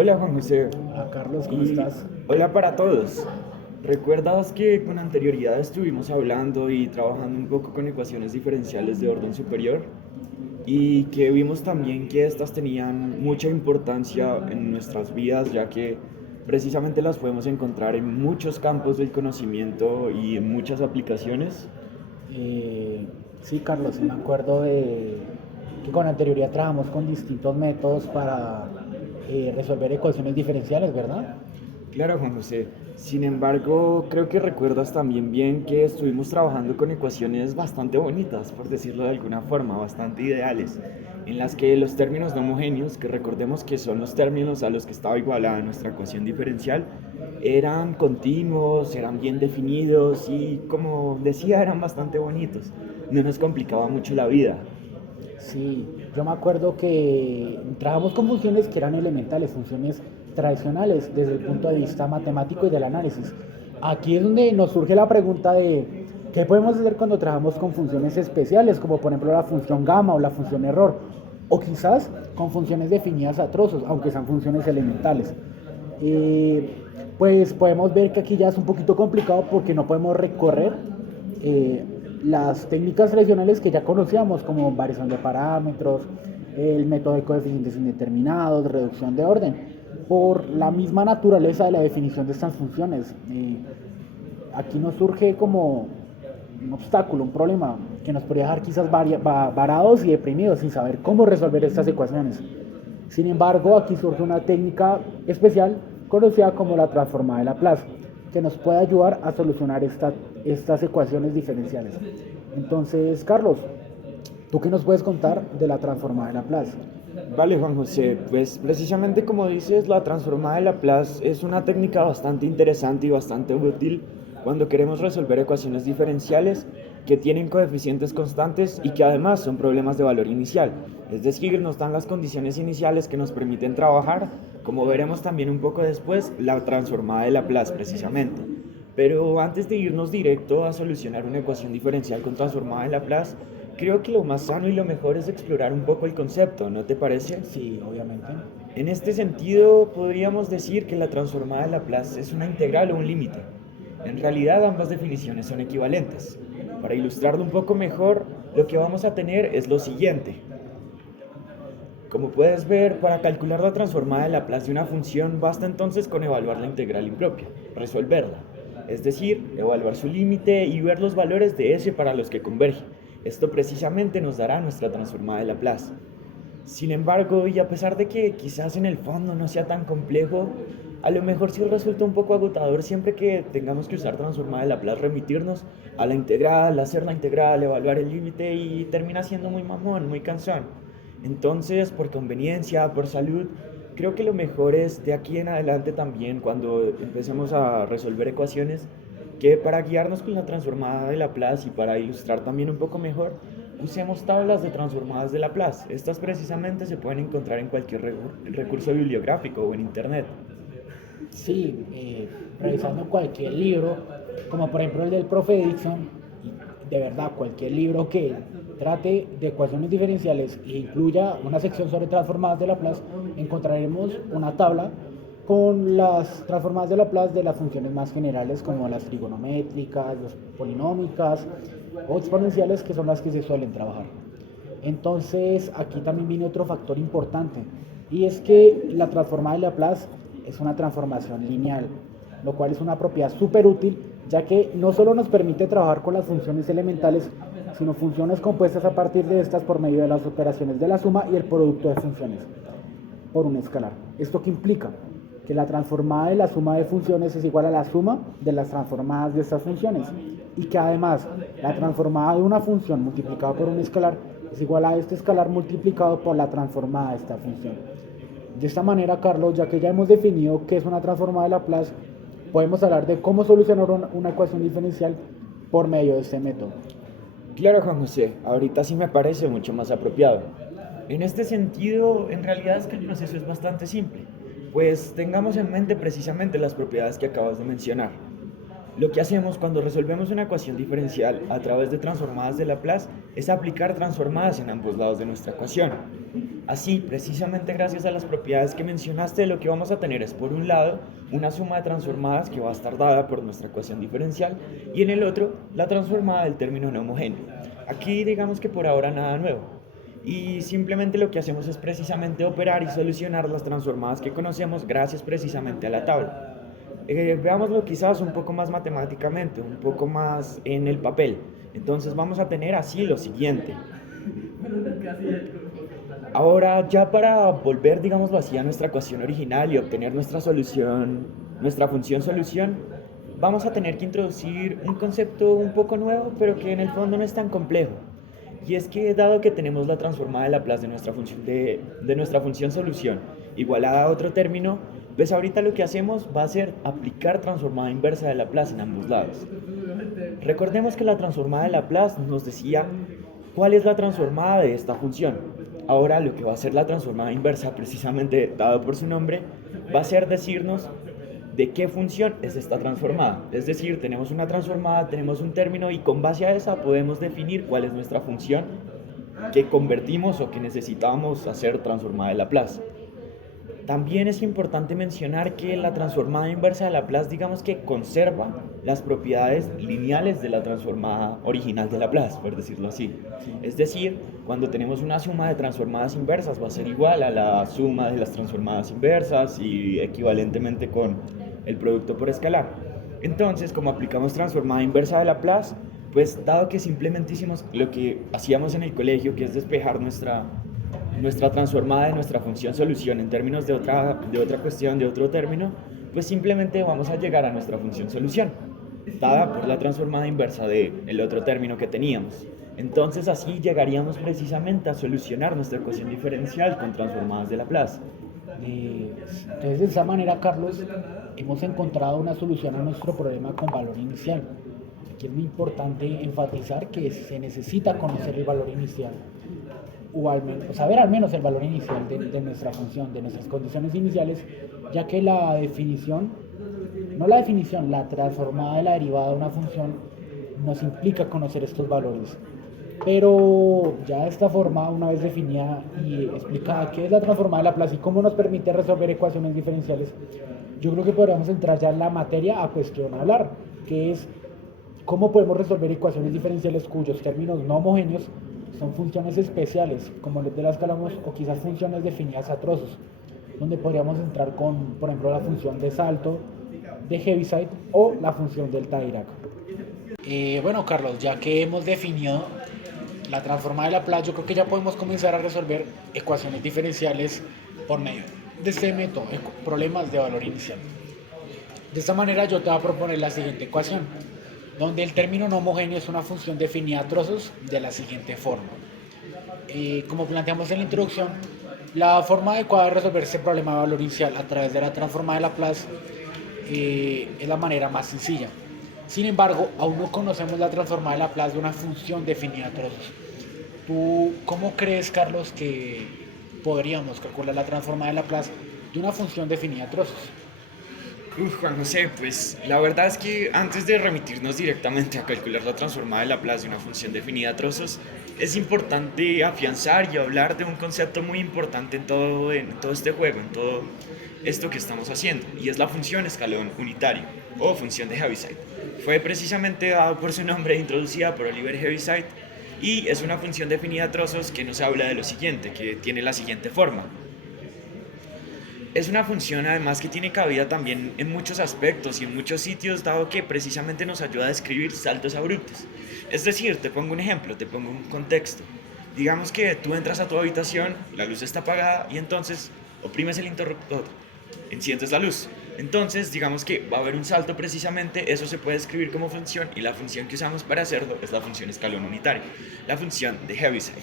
Hola Juan José Hola Carlos, ¿cómo y estás? hola para todos. ¿Recuerdas que con anterioridad estuvimos hablando y trabajando un poco con ecuaciones diferenciales de orden superior? Y que vimos también que estas tenían mucha importancia en nuestras vidas, ya que precisamente las podemos encontrar en muchos campos del conocimiento y en muchas aplicaciones. Eh, sí, Carlos, sí me acuerdo de que con anterioridad trabajamos con distintos métodos para resolver ecuaciones diferenciales, ¿verdad? Claro, Juan José. Sin embargo, creo que recuerdas también bien que estuvimos trabajando con ecuaciones bastante bonitas, por decirlo de alguna forma, bastante ideales, en las que los términos no homogéneos, que recordemos que son los términos a los que estaba igualada nuestra ecuación diferencial, eran continuos, eran bien definidos y, como decía, eran bastante bonitos. No nos complicaba mucho la vida. Sí, yo me acuerdo que trabajamos con funciones que eran elementales, funciones tradicionales desde el punto de vista matemático y del análisis. Aquí es donde nos surge la pregunta de qué podemos hacer cuando trabajamos con funciones especiales, como por ejemplo la función gamma o la función error, o quizás con funciones definidas a trozos, aunque sean funciones elementales. Eh, pues podemos ver que aquí ya es un poquito complicado porque no podemos recorrer eh, las técnicas tradicionales que ya conocíamos, como variación de parámetros, el método de coeficientes indeterminados, reducción de orden, por la misma naturaleza de la definición de estas funciones. Aquí nos surge como un obstáculo, un problema que nos podría dejar quizás varados y deprimidos sin saber cómo resolver estas ecuaciones. Sin embargo, aquí surge una técnica especial conocida como la transformada de Laplace, que nos puede ayudar a solucionar estas ecuaciones diferenciales. Entonces, Carlos, ¿tú qué nos puedes contar de la transformada de Laplace? Vale, Juan José, pues precisamente como dices, la transformada de Laplace es una técnica bastante interesante y bastante útil cuando queremos resolver ecuaciones diferenciales que tienen coeficientes constantes y que además son problemas de valor inicial. Es decir, nos dan las condiciones iniciales que nos permiten trabajar, como veremos también un poco después, la transformada de Laplace precisamente. Pero antes de irnos directo a solucionar una ecuación diferencial con transformada de Laplace, creo que lo más sano y lo mejor es explorar un poco el concepto, ¿no te parece? Sí, obviamente. En este sentido, podríamos decir que la transformada de Laplace es una integral o un límite. En realidad, ambas definiciones son equivalentes. Para ilustrarlo un poco mejor, lo que vamos a tener es lo siguiente. Como puedes ver, para calcular la transformada de Laplace de una función, basta entonces con evaluar la integral impropia, resolverla. Es decir, evaluar su límite y ver los valores de s para los que converge. Esto precisamente nos dará nuestra transformada de Laplace. Sin embargo, y a pesar de que quizás en el fondo no sea tan complejo, a lo mejor sí resulta un poco agotador siempre que tengamos que usar transformada de Laplace, remitirnos a la integral, hacer la integral, evaluar el límite y termina siendo muy mamón, muy cansón. Entonces, por conveniencia, por salud, creo que lo mejor es de aquí en adelante también, cuando empecemos a resolver ecuaciones, que para guiarnos con la transformada de Laplace y para ilustrar también un poco mejor, usemos tablas de transformadas de Laplace. Estas precisamente se pueden encontrar en cualquier recurso bibliográfico o en internet. Sí, revisando cualquier libro, como por ejemplo el del profe Dixon, y de verdad cualquier libro que trate de ecuaciones diferenciales e incluya una sección sobre transformadas de Laplace, encontraremos una tabla con las transformadas de Laplace de las funciones más generales como las trigonométricas, las polinómicas o exponenciales, que son las que se suelen trabajar. Entonces aquí también viene otro factor importante, y es que la transformada de Laplace es una transformación lineal, lo cual es una propiedad súper útil, ya que no solo nos permite trabajar con las funciones elementales, sino funciones compuestas a partir de estas por medio de las operaciones de la suma y el producto de funciones por un escalar. ¿Esto qué implica? Que la transformada de la suma de funciones es igual a la suma de las transformadas de estas funciones, y que además la transformada de una función multiplicada por un escalar es igual a este escalar multiplicado por la transformada de esta función. De esta manera, Carlos, ya que ya hemos definido qué es una transformada de Laplace, podemos hablar de cómo solucionar una ecuación diferencial por medio de este método. Claro, Juan José, ahorita sí me parece mucho más apropiado. En este sentido, en realidad es que el proceso es bastante simple, pues tengamos en mente precisamente las propiedades que acabas de mencionar. Lo que hacemos cuando resolvemos una ecuación diferencial a través de transformadas de Laplace es aplicar transformadas en ambos lados de nuestra ecuación. Así, precisamente gracias a las propiedades que mencionaste, lo que vamos a tener es, por un lado, una suma de transformadas que va a estar dada por nuestra ecuación diferencial y en el otro, la transformada del término no homogéneo. Aquí digamos que por ahora nada nuevo. Y simplemente lo que hacemos es precisamente operar y solucionar las transformadas que conocemos gracias precisamente a la tabla. Veámoslo quizás un poco más matemáticamente, un poco más en el papel. Entonces vamos a tener así lo siguiente. Ahora ya para volver, digámoslo así, a nuestra ecuación original y obtener nuestra solución, nuestra función solución, vamos a tener que introducir un concepto un poco nuevo, pero que en el fondo no es tan complejo. Y es que dado que tenemos la transformada de Laplace de nuestra función solución igualada a otro término, pues ahorita lo que hacemos va a ser aplicar transformada inversa de Laplace en ambos lados. Recordemos que la transformada de Laplace nos decía cuál es la transformada de esta función. Ahora lo que va a hacer la transformada inversa, precisamente dado por su nombre, va a ser decirnos de qué función es esta transformada. Es decir, tenemos una transformada, tenemos un término y con base a esa podemos definir cuál es nuestra función que convertimos o que necesitamos hacer transformada de Laplace. También es importante mencionar que la transformada inversa de Laplace, digamos que conserva las propiedades lineales de la transformada original de Laplace, por decirlo así. Es decir, cuando tenemos una suma de transformadas inversas va a ser igual a la suma de las transformadas inversas y equivalentemente con el producto por escalar. Entonces, como aplicamos transformada inversa de Laplace, pues dado que simplemente hicimos lo que hacíamos en el colegio, que es despejar nuestra transformada de nuestra función solución en términos de otra cuestión, de otro término, pues simplemente vamos a llegar a nuestra función solución, dada por la transformada inversa del otro término que teníamos. Entonces así llegaríamos precisamente a solucionar nuestra ecuación diferencial con transformadas de Laplace. Entonces, de esa manera, Carlos, hemos encontrado una solución a nuestro problema con valor inicial. Aquí es muy importante enfatizar que se necesita conocer el valor inicial o al menos, saber al menos el valor inicial de nuestra función, de nuestras condiciones iniciales, ya que la definición, no la definición, la transformada de la derivada de una función nos implica conocer estos valores. Pero ya de esta forma, una vez definida y explicada qué es la transformada de Laplace y cómo nos permite resolver ecuaciones diferenciales, yo creo que podríamos entrar ya en la materia a cuestión a hablar, que es cómo podemos resolver ecuaciones diferenciales cuyos términos no homogéneos son funciones especiales, como las de las que hablamos, o quizás funciones definidas a trozos, donde podríamos entrar con, por ejemplo, la función de salto de Heaviside o la función delta de Dirac. Bueno, Carlos, ya que hemos definido la transformada de Laplace, yo creo que ya podemos comenzar a resolver ecuaciones diferenciales por medio de este método, problemas de valor inicial. De esta manera yo te voy a proponer la siguiente ecuación, donde el término no homogéneo es una función definida a trozos de la siguiente forma. Como planteamos en la introducción, la forma adecuada de resolver este problema de valor inicial a través de la transformada de Laplace es la manera más sencilla. Sin embargo, aún no conocemos la transformada de Laplace de una función definida a trozos. ¿Tú cómo crees, Carlos, que podríamos calcular la transformada de Laplace de una función definida a trozos? Juan José, pues la verdad es que antes de remitirnos directamente a calcular la transformada de Laplace de una función definida a trozos, es importante afianzar y hablar de un concepto muy importante en todo este juego, en todo esto que estamos haciendo, y es la función escalón unitario o función de Heaviside. Fue precisamente dado por su nombre, introducida por Oliver Heaviside, y es una función definida a trozos que nos habla de lo siguiente, que tiene la siguiente forma. Es una función además que tiene cabida también en muchos aspectos y en muchos sitios, dado que precisamente nos ayuda a describir saltos abruptos. Es decir, te pongo un ejemplo, te pongo un contexto. Digamos que tú entras a tu habitación, la luz está apagada y entonces oprimes el interruptor, enciendes la luz. Entonces, digamos que va a haber un salto precisamente, eso se puede escribir como función y la función que usamos para hacerlo es la función escalón unitario, la función de Heaviside.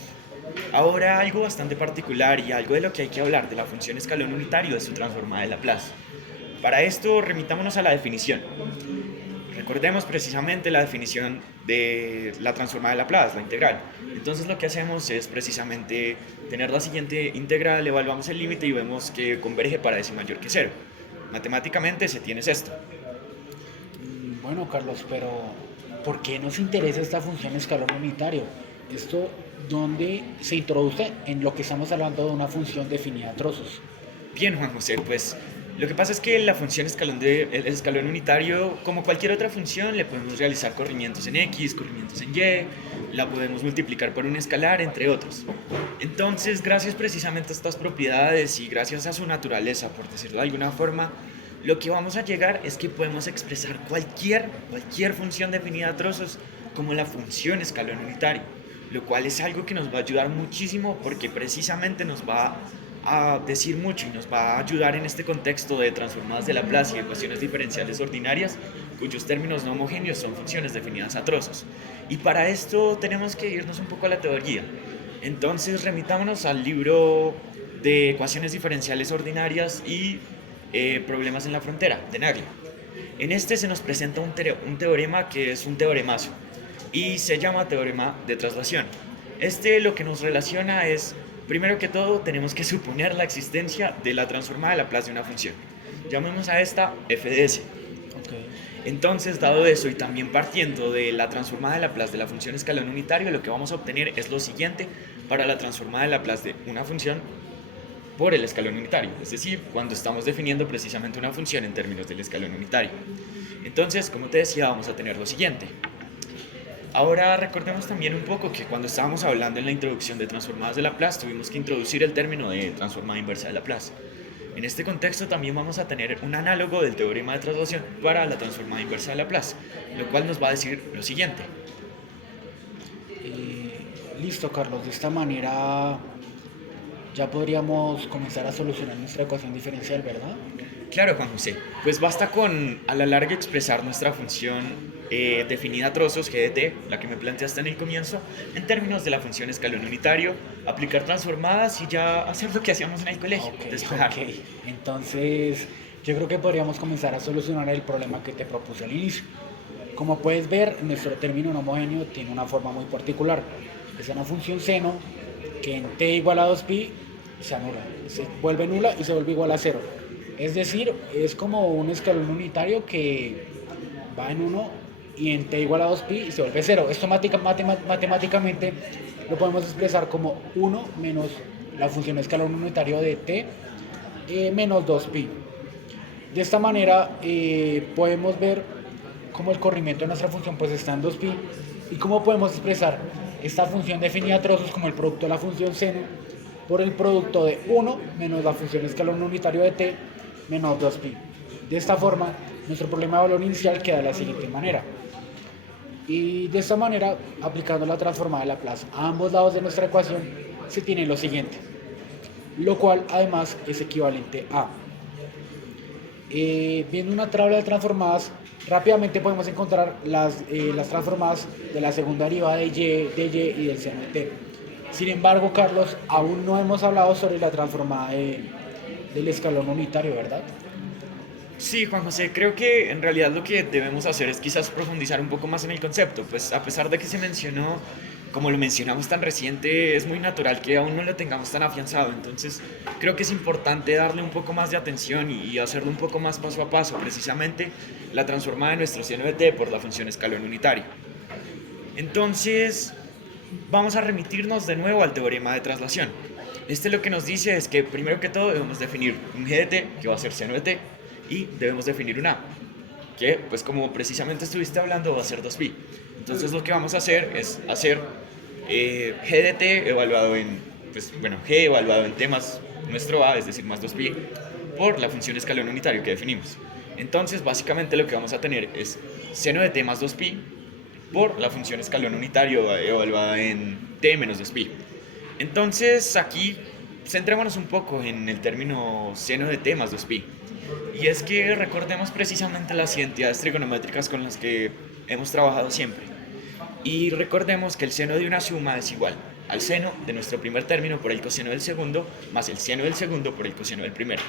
Ahora, algo bastante particular y algo de lo que hay que hablar de la función escalón unitario es su transformada de Laplace. Para esto, remitámonos a la definición. Recordemos precisamente la definición de la transformada de Laplace, la integral. Entonces lo que hacemos es precisamente tener la siguiente integral, evaluamos el límite y vemos que converge para s mayor que 0. Matemáticamente se tiene esto. Bueno, Carlos, pero ¿por qué nos interesa esta función escalón unitario? Esto, ¿dónde se introduce en lo que estamos hablando de una función definida a trozos? Bien, Juan José, pues lo que pasa es que la función el escalón unitario, como cualquier otra función, le podemos realizar corrimientos en X, corrimientos en Y, la podemos multiplicar por un escalar, entre otros. Entonces, gracias precisamente a estas propiedades y gracias a su naturaleza, por decirlo de alguna forma, lo que vamos a llegar es que podemos expresar cualquier función definida a trozos como la función escalón unitario, lo cual es algo que nos va a ayudar muchísimo porque precisamente nos va a decir mucho y nos va a ayudar en este contexto de transformadas de Laplace y ecuaciones diferenciales ordinarias, cuyos términos no homogéneos son funciones definidas a trozos. Y para esto tenemos que irnos un poco a la teoría. Entonces remitámonos al libro de ecuaciones diferenciales ordinarias y problemas en la frontera, de Nagli. En este se nos presenta un teorema que es un teoremazo y se llama teorema de traslación. Este lo que nos relaciona es, primero que todo, tenemos que suponer la existencia de la transformada de Laplace de una función. Llamemos a esta f de s. Okay. Entonces, dado eso y también partiendo de la transformada de Laplace de la función escalón unitario, lo que vamos a obtener es lo siguiente para la transformada de Laplace de una función por el escalón unitario, es decir, cuando estamos definiendo precisamente una función en términos del escalón unitario. Entonces, como te decía, vamos a tener lo siguiente. Ahora recordemos también un poco que cuando estábamos hablando en la introducción de transformadas de Laplace tuvimos que introducir el término de transformada inversa de Laplace. En este contexto también vamos a tener un análogo del teorema de traslación para la transformada inversa de Laplace, lo cual nos va a decir lo siguiente. Listo, Carlos, de esta manera ya podríamos comenzar a solucionar nuestra ecuación diferencial, ¿verdad? Claro, Juan José, pues basta con a la larga expresar nuestra función definida a trozos, g de t, la que me planteaste en el comienzo, en términos de la función escalón unitario, aplicar transformadas y ya hacer lo que hacíamos en el colegio, despejar. Ok. Entonces, yo creo que podríamos comenzar a solucionar el problema que te propuse al inicio. Como puedes ver, nuestro término no homogéneo tiene una forma muy particular. Es una función seno que en t igual a 2pi se anula, se vuelve nula y se vuelve igual a 0. Es decir, es como un escalón unitario que va en 1 y en t igual a 2pi y se vuelve 0. Esto matemáticamente lo podemos expresar como 1 menos la función escalón unitario de t menos 2pi. De esta manera podemos ver cómo el corrimiento de nuestra función pues está en 2pi y cómo podemos expresar esta función definida a trozos como el producto de la función seno por el producto de 1 menos la función escalón unitario de t menos 2pi. De esta forma, nuestro problema de valor inicial queda de la siguiente manera. Y de esta manera, aplicando la transformada de Laplace a ambos lados de nuestra ecuación, se tiene lo siguiente, lo cual además es equivalente a... viendo una tabla de transformadas, rápidamente podemos encontrar las transformadas de la segunda derivada de y del seno de t. Sin embargo, Carlos, aún no hemos hablado sobre la transformada del escalón unitario, ¿verdad? Sí, Juan José, creo que en realidad lo que debemos hacer es quizás profundizar un poco más en el concepto, pues a pesar de que se mencionó, como lo mencionamos tan reciente, es muy natural que aún no lo tengamos tan afianzado, entonces creo que es importante darle un poco más de atención y hacerlo un poco más paso a paso, precisamente la transformada de nuestro seno de t por la función escalón unitario. Entonces, vamos a remitirnos de nuevo al teorema de traslación. Este lo que nos dice es que primero que todo debemos definir un g de t, que va a ser seno de t, y debemos definir un a, que pues como precisamente estuviste hablando va a ser 2pi. Entonces lo que vamos a hacer es hacer g de t evaluado en, pues bueno, g evaluado en t más nuestro a, es decir, más 2pi, por la función escalón unitario que definimos. Entonces básicamente lo que vamos a tener es seno de t más 2pi por la función escalón unitario evaluada en t menos 2pi. Entonces aquí centrémonos un poco en el término seno de t más 2pi. Y es que recordemos precisamente las identidades trigonométricas con las que hemos trabajado siempre. Y recordemos que el seno de una suma es igual al seno de nuestro primer término por el coseno del segundo más el seno del segundo por el coseno del primero.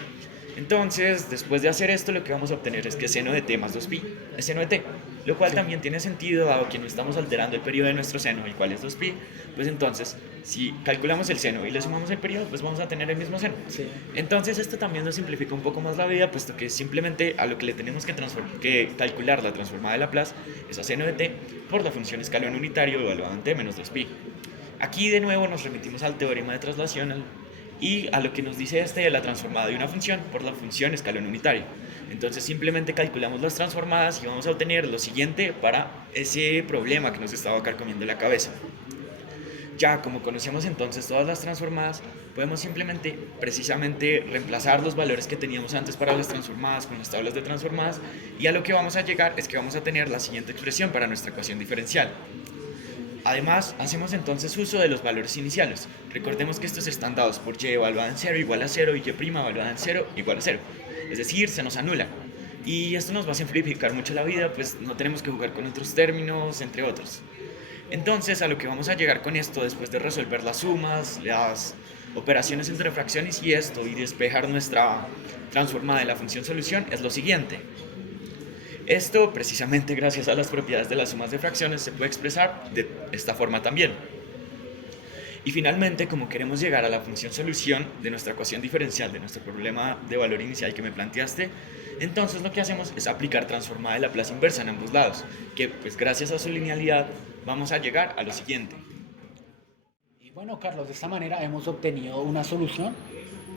Entonces, después de hacer esto, lo que vamos a obtener es que seno de t más 2pi es seno de t, lo cual Sí. también tiene sentido dado que no estamos alterando el periodo de nuestro seno, el cual es 2pi. Pues entonces, si calculamos el seno y le sumamos el periodo, pues vamos a tener el mismo seno. Sí. Entonces, esto también nos simplifica un poco más la vida, puesto que simplemente a lo que le tenemos que calcular la transformada de Laplace es a seno de t por la función escalón unitario evaluada en t menos 2pi. Aquí de nuevo nos remitimos al teorema de traslación y a lo que nos dice este de la transformada de una función por la función escalón unitario. Entonces simplemente calculamos las transformadas y vamos a obtener lo siguiente para ese problema que nos estaba carcomiendo la cabeza. Ya como conocemos entonces todas las transformadas, podemos simplemente precisamente reemplazar los valores que teníamos antes para las transformadas con las tablas de transformadas, y a lo que vamos a llegar es que vamos a tener la siguiente expresión para nuestra ecuación diferencial. Además, hacemos entonces uso de los valores iniciales. Recordemos que estos están dados por y evaluada en 0 igual a 0 y y' evaluada en 0 igual a 0. Es decir, se nos anula. Y esto nos va a simplificar mucho la vida, pues no tenemos que jugar con otros términos, entre otros. Entonces, a lo que vamos a llegar con esto, después de resolver las sumas, las operaciones entre fracciones y esto, y despejar nuestra transformada de la función solución, es lo siguiente. Esto, precisamente gracias a las propiedades de las sumas de fracciones, se puede expresar de esta forma también. Y finalmente, como queremos llegar a la función solución de nuestra ecuación diferencial de nuestro problema de valor inicial que me planteaste, entonces lo que hacemos es aplicar transformada de Laplace inversa en ambos lados, que pues gracias a su linealidad vamos a llegar a lo siguiente. Y bueno, Carlos, de esta manera hemos obtenido una solución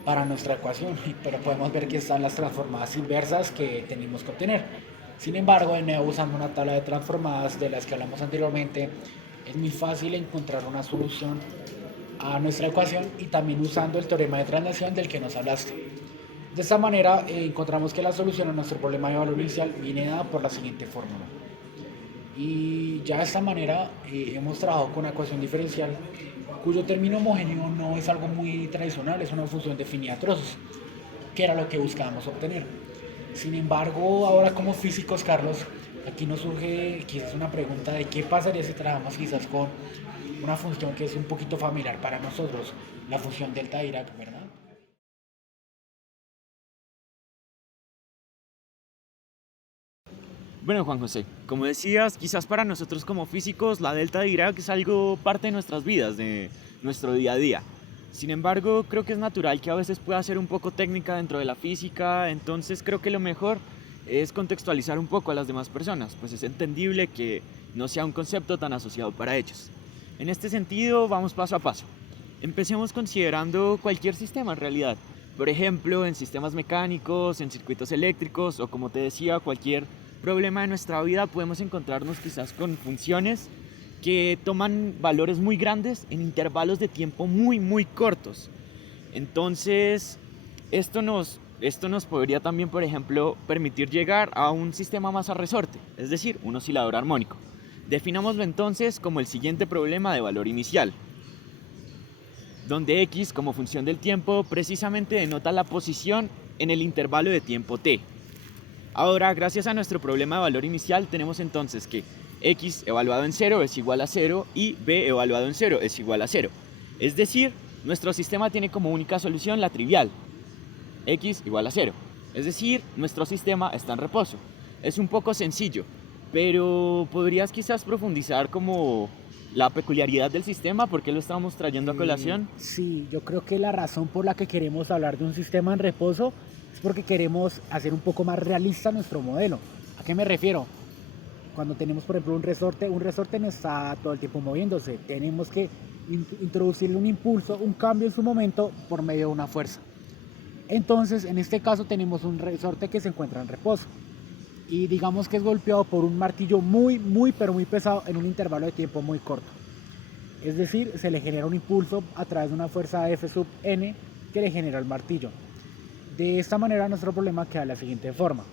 para nuestra ecuación, pero podemos ver que están las transformadas inversas que tenemos que obtener. Sin embargo, de nuevo, usando una tabla de transformadas de las que hablamos anteriormente, es muy fácil encontrar una solución a nuestra ecuación, y también usando el teorema de traslación del que nos hablaste. De esta manera encontramos que la solución a nuestro problema de valor inicial viene dada por la siguiente fórmula. Y ya de esta manera hemos trabajado con una ecuación diferencial cuyo término homogéneo no es algo muy tradicional, es una función definida a trozos, que era lo que buscábamos obtener. Sin embargo, ahora como físicos, Carlos, aquí nos surge quizás una pregunta de qué pasaría si trabajamos quizás con una función que es un poquito familiar para nosotros, la función delta de Dirac, ¿verdad? Bueno, Juan José, como decías, quizás para nosotros como físicos la delta de Dirac es algo parte de nuestras vidas, de nuestro día a día. Sin embargo, creo que es natural que a veces pueda ser un poco técnica dentro de la física, entonces creo que lo mejor es contextualizar un poco a las demás personas, pues es entendible que no sea un concepto tan asociado para ellos. En este sentido, vamos paso a paso. Empecemos considerando cualquier sistema en realidad. Por ejemplo, en sistemas mecánicos, en circuitos eléctricos o como te decía, cualquier problema de nuestra vida podemos encontrarnos quizás con funciones que toman valores muy grandes en intervalos de tiempo muy cortos. Entonces, esto nos podría también, por ejemplo, permitir llegar a un sistema más a resorte, es decir, un oscilador armónico. Definámoslo entonces como el siguiente problema de valor inicial, donde x como función del tiempo precisamente denota la posición en el intervalo de tiempo t. Ahora, gracias a nuestro problema de valor inicial, tenemos entonces que x evaluado en 0 es igual a 0 y b evaluado en 0 es igual a 0. Es decir, nuestro sistema tiene como única solución la trivial, x igual a 0. Es decir, nuestro sistema está en reposo. Es un poco sencillo, pero ¿podrías quizás profundizar como la peculiaridad del sistema? ¿Por qué lo estamos trayendo a colación? Sí, yo creo que la razón por la que queremos hablar de un sistema en reposo es porque queremos hacer un poco más realista nuestro modelo. ¿A qué me refiero? Cuando tenemos, por ejemplo, un resorte no está todo el tiempo moviéndose. Tenemos que introducirle un impulso, un cambio en su momento por medio de una fuerza. Entonces, en este caso tenemos un resorte que se encuentra en reposo y digamos que es golpeado por un martillo pero muy pesado en un intervalo de tiempo muy corto. Es decir, se le genera un impulso a través de una fuerza F sub n que le genera el martillo. De esta manera nuestro problema queda de la siguiente forma.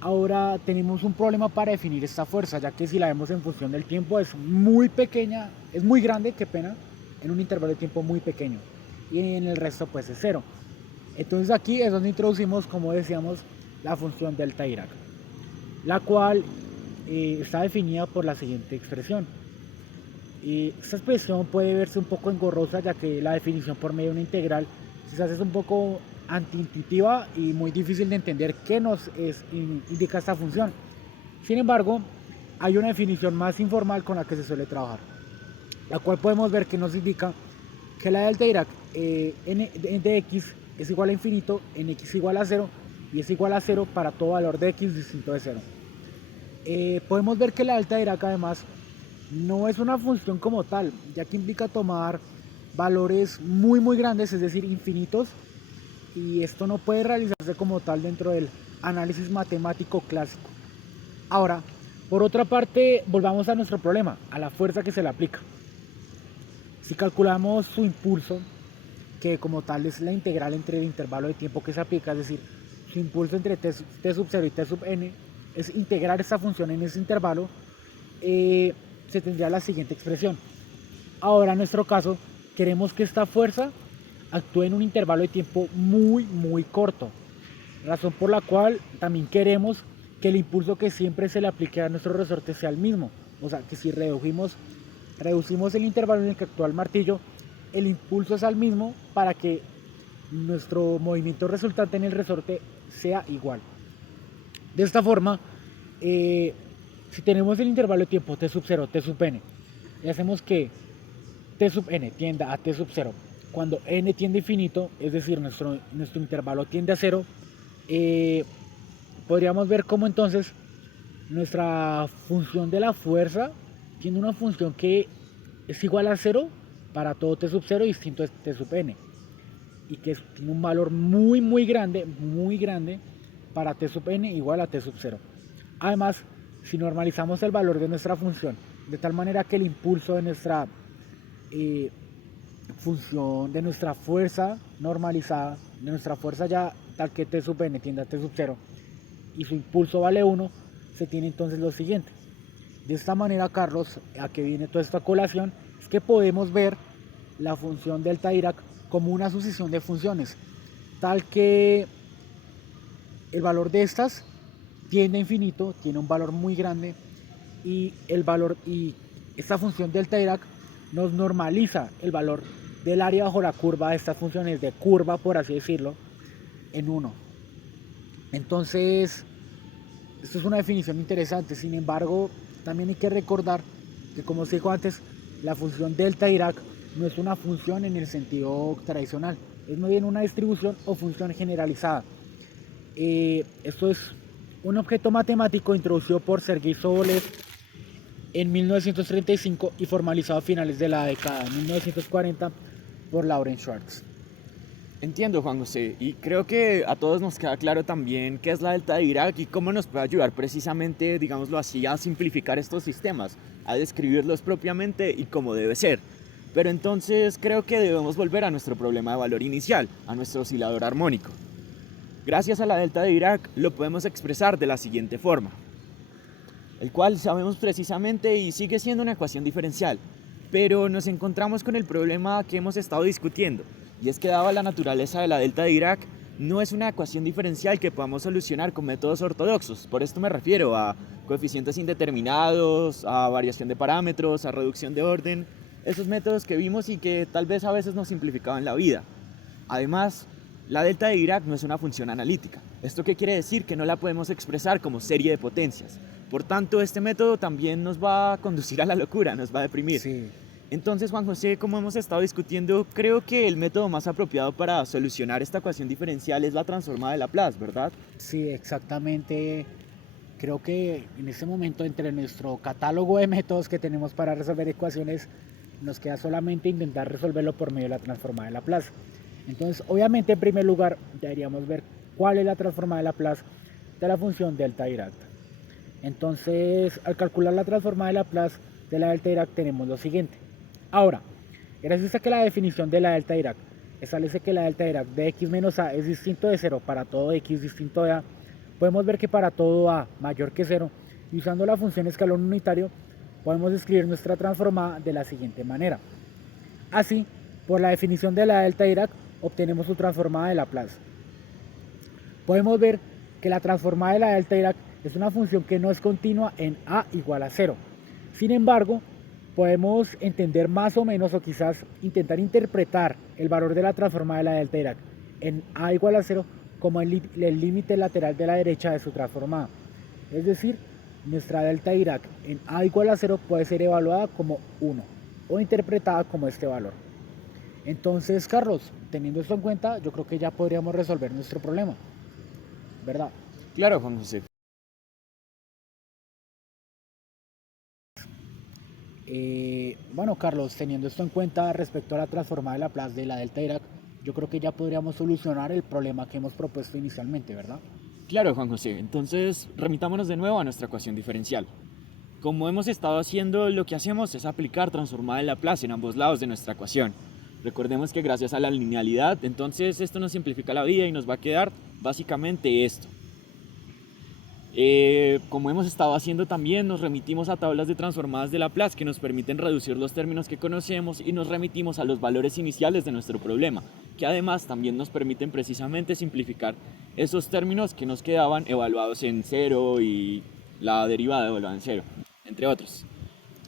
Ahora tenemos un problema para definir esta fuerza, ya que si la vemos en función del tiempo es muy pequeña, es muy grande, qué pena, en un intervalo de tiempo muy pequeño. Y en el resto pues es cero. Entonces aquí es donde introducimos, como decíamos, la función delta Dirac, la cual está definida por la siguiente expresión. Esta expresión puede verse un poco engorrosa, ya que la definición por medio de una integral quizás es un poco antiintuitiva y muy difícil de entender qué indica esta función. Sin embargo, hay una definición más informal con la que se suele trabajar, la cual podemos ver que nos indica que la delta Dirac n de x es igual a infinito en x igual a 0 y es igual a 0 para todo valor de x distinto de 0. Podemos ver que la delta Dirac además no es una función como tal, ya que implica tomar valores muy grandes, es decir, infinitos, y esto no puede realizarse como tal dentro del análisis matemático clásico. Ahora, por otra parte, volvamos a nuestro problema, a la fuerza que se le aplica. Si calculamos su impulso, que como tal es la integral entre el intervalo de tiempo que se aplica, es decir, su impulso entre t sub 0 y t sub n, es integrar esta función en ese intervalo, se tendría la siguiente expresión. Ahora, en nuestro caso, queremos que esta fuerza actúe en un intervalo de tiempo muy corto, razón por la cual también queremos que el impulso que siempre se le aplique a nuestro resorte sea el mismo, o sea, que si reducimos el intervalo en el que actúa el martillo, el impulso es el mismo para que nuestro movimiento resultante en el resorte sea igual. De esta forma, si tenemos el intervalo de tiempo t sub 0, t sub n, y hacemos que t sub n tienda a t sub 0, cuando n tiende a infinito, es decir, nuestro intervalo tiende a 0, podríamos ver cómo entonces nuestra función de la fuerza tiene una función que es igual a 0 para todo t sub 0 distinto de t sub n, y que tiene un valor muy grande para t sub n igual a t sub 0. Además, si normalizamos el valor de nuestra función de tal manera que el impulso de nuestra función de nuestra fuerza normalizada, de nuestra fuerza ya tal que t sub n tiende a t sub 0 y su impulso vale 1, se tiene entonces lo siguiente. De esta manera, Carlos, a que viene toda esta colación, es que podemos ver la función delta Dirac como una sucesión de funciones, tal que el valor de estas tiende a infinito, tiene un valor muy grande, y esta función delta Dirac nos normaliza el valor del área bajo la curva de estas funciones de curva, por así decirlo, en 1. Entonces, esto es una definición interesante. Sin embargo, también hay que recordar que, como os dijo antes, la función delta Dirac no es una función en el sentido tradicional, es más bien una distribución o función generalizada. Esto es un objeto matemático introducido por Sergei Sobolev en 1935 y formalizado a finales de la década de 1940 por Lawrence Schwartz. Entiendo, Juan José, y creo que a todos nos queda claro también qué es la delta Dirac y cómo nos puede ayudar precisamente, digámoslo así, a simplificar estos sistemas, a describirlos propiamente y cómo debe ser. Pero entonces creo que debemos volver a nuestro problema de valor inicial, a nuestro oscilador armónico. Gracias a la delta de Dirac lo podemos expresar de la siguiente forma, el cual sabemos precisamente y sigue siendo una ecuación diferencial, pero nos encontramos con el problema que hemos estado discutiendo, y es que dada la naturaleza de la delta de Dirac, no es una ecuación diferencial que podamos solucionar con métodos ortodoxos. Por esto me refiero a coeficientes indeterminados, a variación de parámetros, a reducción de orden, esos métodos que vimos y que tal vez a veces nos simplificaban la vida. Además, la delta de Dirac no es una función analítica. ¿Esto qué quiere decir? Que no la podemos expresar como serie de potencias. Por tanto, este método también nos va a conducir a la locura, nos va a deprimir. Sí. Entonces, Juan José, como hemos estado discutiendo, creo que el método más apropiado para solucionar esta ecuación diferencial es la transformada de Laplace, ¿verdad? Sí, exactamente. Creo que en este momento, entre nuestro catálogo de métodos que tenemos para resolver ecuaciones, nos queda solamente intentar resolverlo por medio de la transformada de Laplace. Entonces, obviamente, en primer lugar, deberíamos ver cuál es la transformada de Laplace de la función delta Dirac. Entonces, al calcular la transformada de Laplace de la delta Dirac, tenemos lo siguiente. Ahora, gracias a que la definición de la delta Dirac establece que la delta Dirac de x menos a es distinto de 0 para todo x distinto de a, podemos ver que para todo a mayor que 0, y usando la función escalón unitario, podemos escribir nuestra transformada de la siguiente manera. Así, por la definición de la delta Dirac, obtenemos su transformada de Laplace. Podemos ver que la transformada de la delta Dirac es una función que no es continua en a igual a 0. Sin embargo, podemos entender más o menos, o quizás intentar interpretar el valor de la transformada de la delta Dirac en a igual a cero como el límite lateral de la derecha de su transformada. Es decir, nuestra delta de Dirac en a igual a cero puede ser evaluada como 1 o interpretada como este valor. Entonces, Carlos, teniendo esto en cuenta, yo creo que ya podríamos resolver nuestro problema, ¿verdad? Claro, Juan José. Bueno, Carlos, teniendo esto en cuenta respecto a la transformada de Laplace de la delta Dirac, yo creo que ya podríamos solucionar el problema que hemos propuesto inicialmente, ¿verdad? Claro, Juan José. Entonces, remitámonos de nuevo a nuestra ecuación diferencial. Como hemos estado haciendo, lo que hacemos es aplicar transformada de Laplace en ambos lados de nuestra ecuación. Recordemos que gracias a la linealidad, entonces esto nos simplifica la vida y nos va a quedar básicamente esto. Como hemos estado haciendo también, nos remitimos a tablas de transformadas de Laplace que nos permiten reducir los términos que conocemos y nos remitimos a los valores iniciales de nuestro problema, que además también nos permiten precisamente simplificar esos términos que nos quedaban evaluados en cero y la derivada evaluada en cero, entre otros.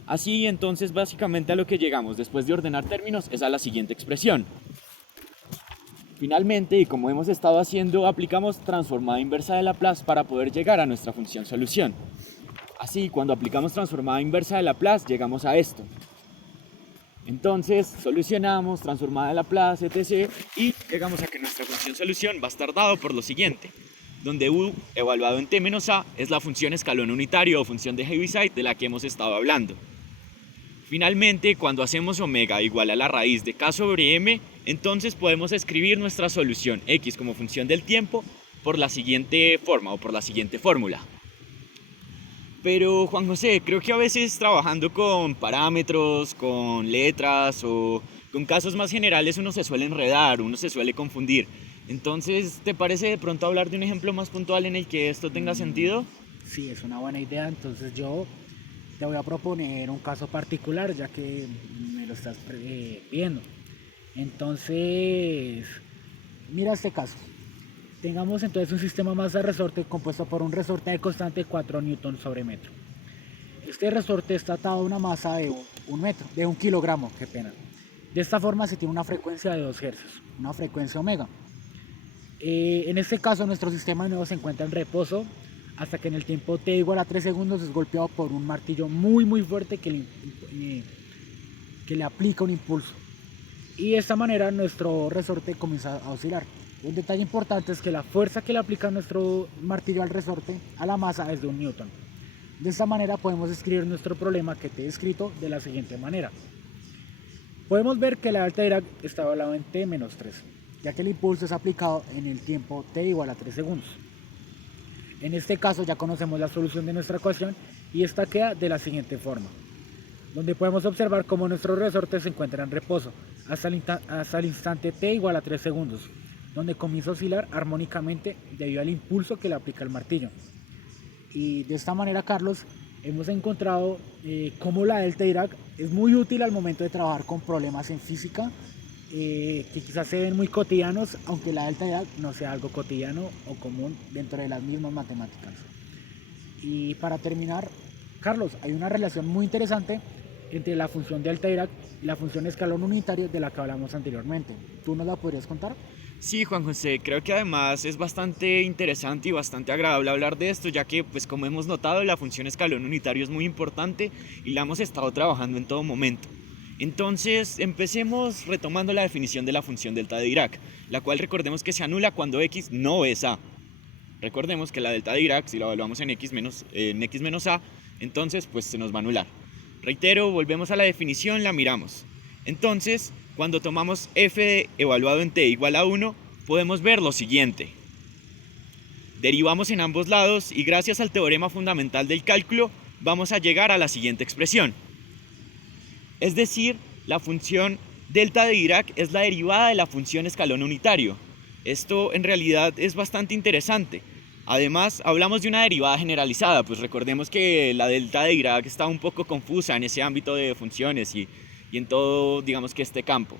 Así, entonces, básicamente a lo que llegamos después de ordenar términos es a la siguiente expresión. Finalmente, y como hemos estado haciendo, aplicamos transformada inversa de Laplace para poder llegar a nuestra función solución. Así, cuando aplicamos transformada inversa de Laplace, llegamos a esto. Entonces, solucionamos transformada de Laplace, etc. Y llegamos a que nuestra función solución va a estar dado por lo siguiente, donde u evaluado en t menos a es la función escalón unitario o función de Heaviside de la que hemos estado hablando. Finalmente, cuando hacemos omega igual a la raíz de k sobre m, entonces podemos escribir nuestra solución x como función del tiempo por la siguiente forma o por la siguiente fórmula. Pero Juan José, creo que a veces trabajando con parámetros, con letras o con casos más generales uno se suele enredar, uno se suele confundir. Entonces, ¿te parece de pronto hablar de un ejemplo más puntual en el que esto tenga sentido? Sí, es una buena idea. Entonces yo te voy a proponer un caso particular, ya que me lo estás pidiendo. Entonces, mira este caso. Tengamos entonces un sistema masa resorte compuesto por un resorte de constante 4 newton sobre metro. Este resorte está atado a una masa de un kilogramo, qué pena. De esta forma se tiene una frecuencia de 2 Hz, una frecuencia omega. En este caso nuestro sistema de nuevo se encuentra en reposo hasta que en el tiempo t igual a 3 segundos es golpeado por un martillo muy fuerte que le aplica un impulso. Y de esta manera nuestro resorte comienza a oscilar. Un detalle importante es que la fuerza que le aplica nuestro martillo al resorte, a la masa, es de 1 newton. De esta manera podemos escribir nuestro problema que te he escrito de la siguiente manera. Podemos ver que la delta Dirac está evaluada en t menos 3, ya que el impulso es aplicado en el tiempo t igual a 3 segundos. En este caso ya conocemos la solución de nuestra ecuación y esta queda de la siguiente forma, donde podemos observar cómo nuestro resorte se encuentra en reposo hasta el instante t igual a 3 segundos, donde comienza a oscilar armónicamente debido al impulso que le aplica el martillo. Y de esta manera, Carlos, hemos encontrado cómo la delta Dirac es muy útil al momento de trabajar con problemas en física que quizás se ven muy cotidianos, aunque la delta Dirac no sea algo cotidiano o común dentro de las mismas matemáticas. Y para terminar, Carlos, hay una relación muy interesante entre la función delta Dirac y la función escalón unitario de la que hablamos anteriormente. ¿Tú nos la podrías contar? Sí, Juan José, creo que además es bastante interesante y bastante agradable hablar de esto, ya que, pues como hemos notado, la función escalón unitario es muy importante y la hemos estado trabajando en todo momento. Entonces, empecemos retomando la definición de la función delta de Dirac, la cual recordemos que se anula cuando x no es a. Recordemos que la delta de Dirac, si la evaluamos en x menos a, entonces pues se nos va a anular. Reitero, volvemos a la definición, la miramos. Entonces, cuando tomamos f evaluado en t igual a 1, podemos ver lo siguiente. Derivamos en ambos lados y gracias al teorema fundamental del cálculo vamos a llegar a la siguiente expresión. Es decir, la función delta de Dirac es la derivada de la función escalón unitario. Esto en realidad es bastante interesante. Además, hablamos de una derivada generalizada, pues recordemos que la delta de Dirac está un poco confusa en ese ámbito de funciones y en todo, digamos que este campo.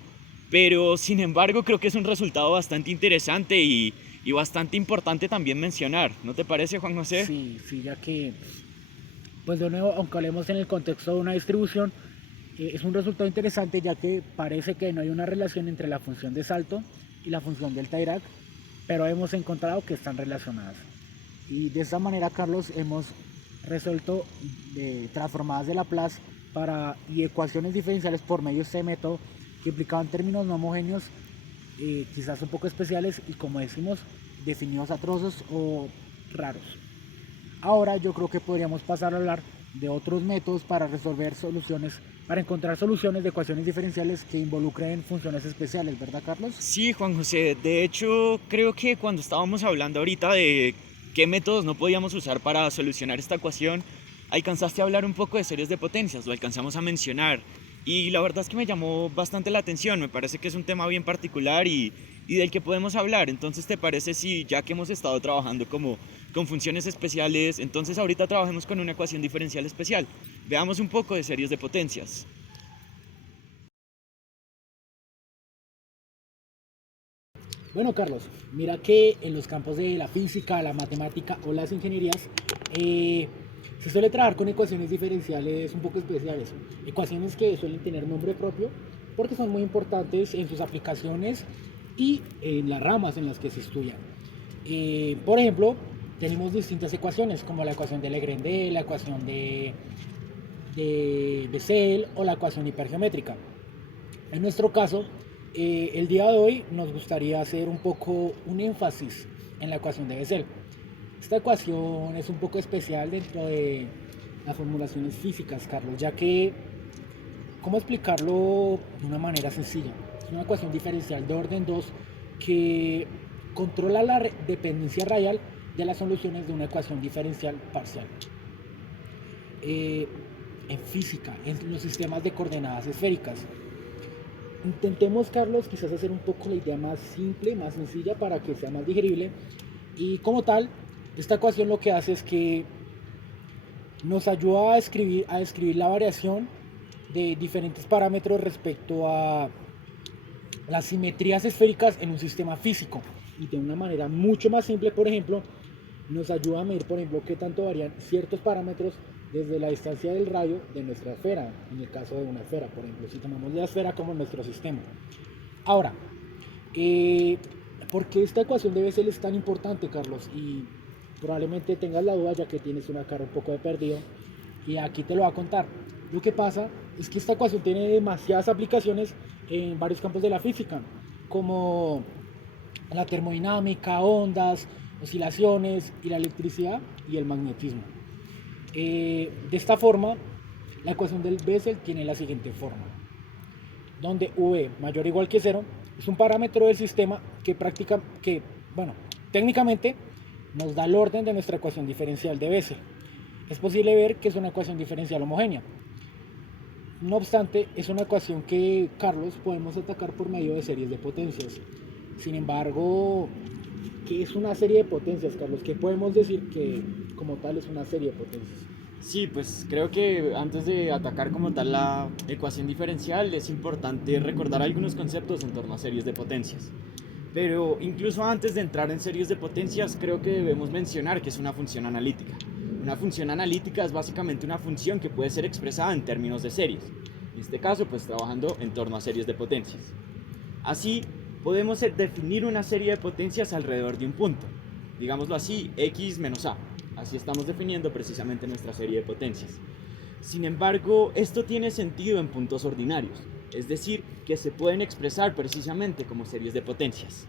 Pero, sin embargo, creo que es un resultado bastante interesante y bastante importante también mencionar. ¿No te parece, Juan José? Sí, ya que, pues de nuevo, aunque hablemos en el contexto de una distribución, es un resultado interesante ya que parece que no hay una relación entre la función de salto y la función del Dirac, pero hemos encontrado que están relacionadas. Y de esta manera, Carlos, hemos resuelto transformadas de Laplace y ecuaciones diferenciales por medio de este método que implicaban términos no homogéneos, quizás un poco especiales y, como decimos, definidos a trozos o raros. Ahora yo creo que podríamos pasar a hablar de otros métodos para resolver soluciones, para encontrar soluciones de ecuaciones diferenciales que involucren funciones especiales, ¿verdad, Carlos? Sí, Juan José, de hecho creo que cuando estábamos hablando ahorita de qué métodos no podíamos usar para solucionar esta ecuación, alcanzaste a hablar un poco de series de potencias, lo alcanzamos a mencionar. Y la verdad es que me llamó bastante la atención, me parece que es un tema bien particular y del que podemos hablar. Entonces, ¿te parece si ya que hemos estado trabajando como con funciones especiales, entonces ahorita trabajemos con una ecuación diferencial especial? Veamos un poco de series de potencias. Bueno, Carlos, mira que en los campos de la física, la matemática o las ingenierías se suele trabajar con ecuaciones diferenciales un poco especiales, ecuaciones que suelen tener nombre propio porque son muy importantes en sus aplicaciones y en las ramas en las que se estudian. Por ejemplo, tenemos distintas ecuaciones como la ecuación de Legendre, la ecuación de Bessel o la ecuación hipergeométrica. En nuestro caso, el día de hoy nos gustaría hacer un poco un énfasis en la ecuación de Bessel. Esta ecuación es un poco especial dentro de las formulaciones físicas, Carlos, ya que, ¿cómo explicarlo de una manera sencilla? Es una ecuación diferencial de orden 2 que controla la dependencia radial de las soluciones de una ecuación diferencial parcial. En física, en los sistemas de coordenadas esféricas. Intentemos, Carlos, quizás hacer un poco la idea más simple, más sencilla para que sea más digerible. Y como tal, esta ecuación lo que hace es que nos ayuda a describir la variación de diferentes parámetros respecto a las simetrías esféricas en un sistema físico. Y de una manera mucho más simple, por ejemplo, nos ayuda a medir, por ejemplo, qué tanto varían ciertos parámetros desde la distancia del radio de nuestra esfera, en el caso de una esfera, por ejemplo, si tomamos la esfera como nuestro sistema. Ahora, ¿por qué esta ecuación de Bessel es tan importante, Carlos? Y probablemente tengas la duda ya que tienes una cara un poco de perdido, y aquí te lo voy a contar. Lo que pasa es que esta ecuación tiene demasiadas aplicaciones en varios campos de la física, como la termodinámica, ondas, oscilaciones y la electricidad y el magnetismo. De esta forma, la ecuación del Bessel tiene la siguiente forma, donde V mayor o igual que 0 es un parámetro del sistema técnicamente nos da el orden de nuestra ecuación diferencial de Bessel. Es posible ver que es una ecuación diferencial homogénea. No obstante, es una ecuación que, Carlos, podemos atacar por medio de series de potencias. Sin embargo, ¿qué es una serie de potencias, Carlos? ¿Qué podemos decir que como tal es una serie de potencias? Sí, pues creo que antes de atacar como tal la ecuación diferencial es importante recordar algunos conceptos en torno a series de potencias. Pero incluso antes de entrar en series de potencias, creo que debemos mencionar que es una función analítica. Una función analítica es básicamente una función que puede ser expresada en términos de series. En este caso, pues trabajando en torno a series de potencias. Así, podemos definir una serie de potencias alrededor de un punto. Digámoslo así, x menos a. Así estamos definiendo precisamente nuestra serie de potencias. Sin embargo, esto tiene sentido en puntos ordinarios, es decir, que se pueden expresar precisamente como series de potencias.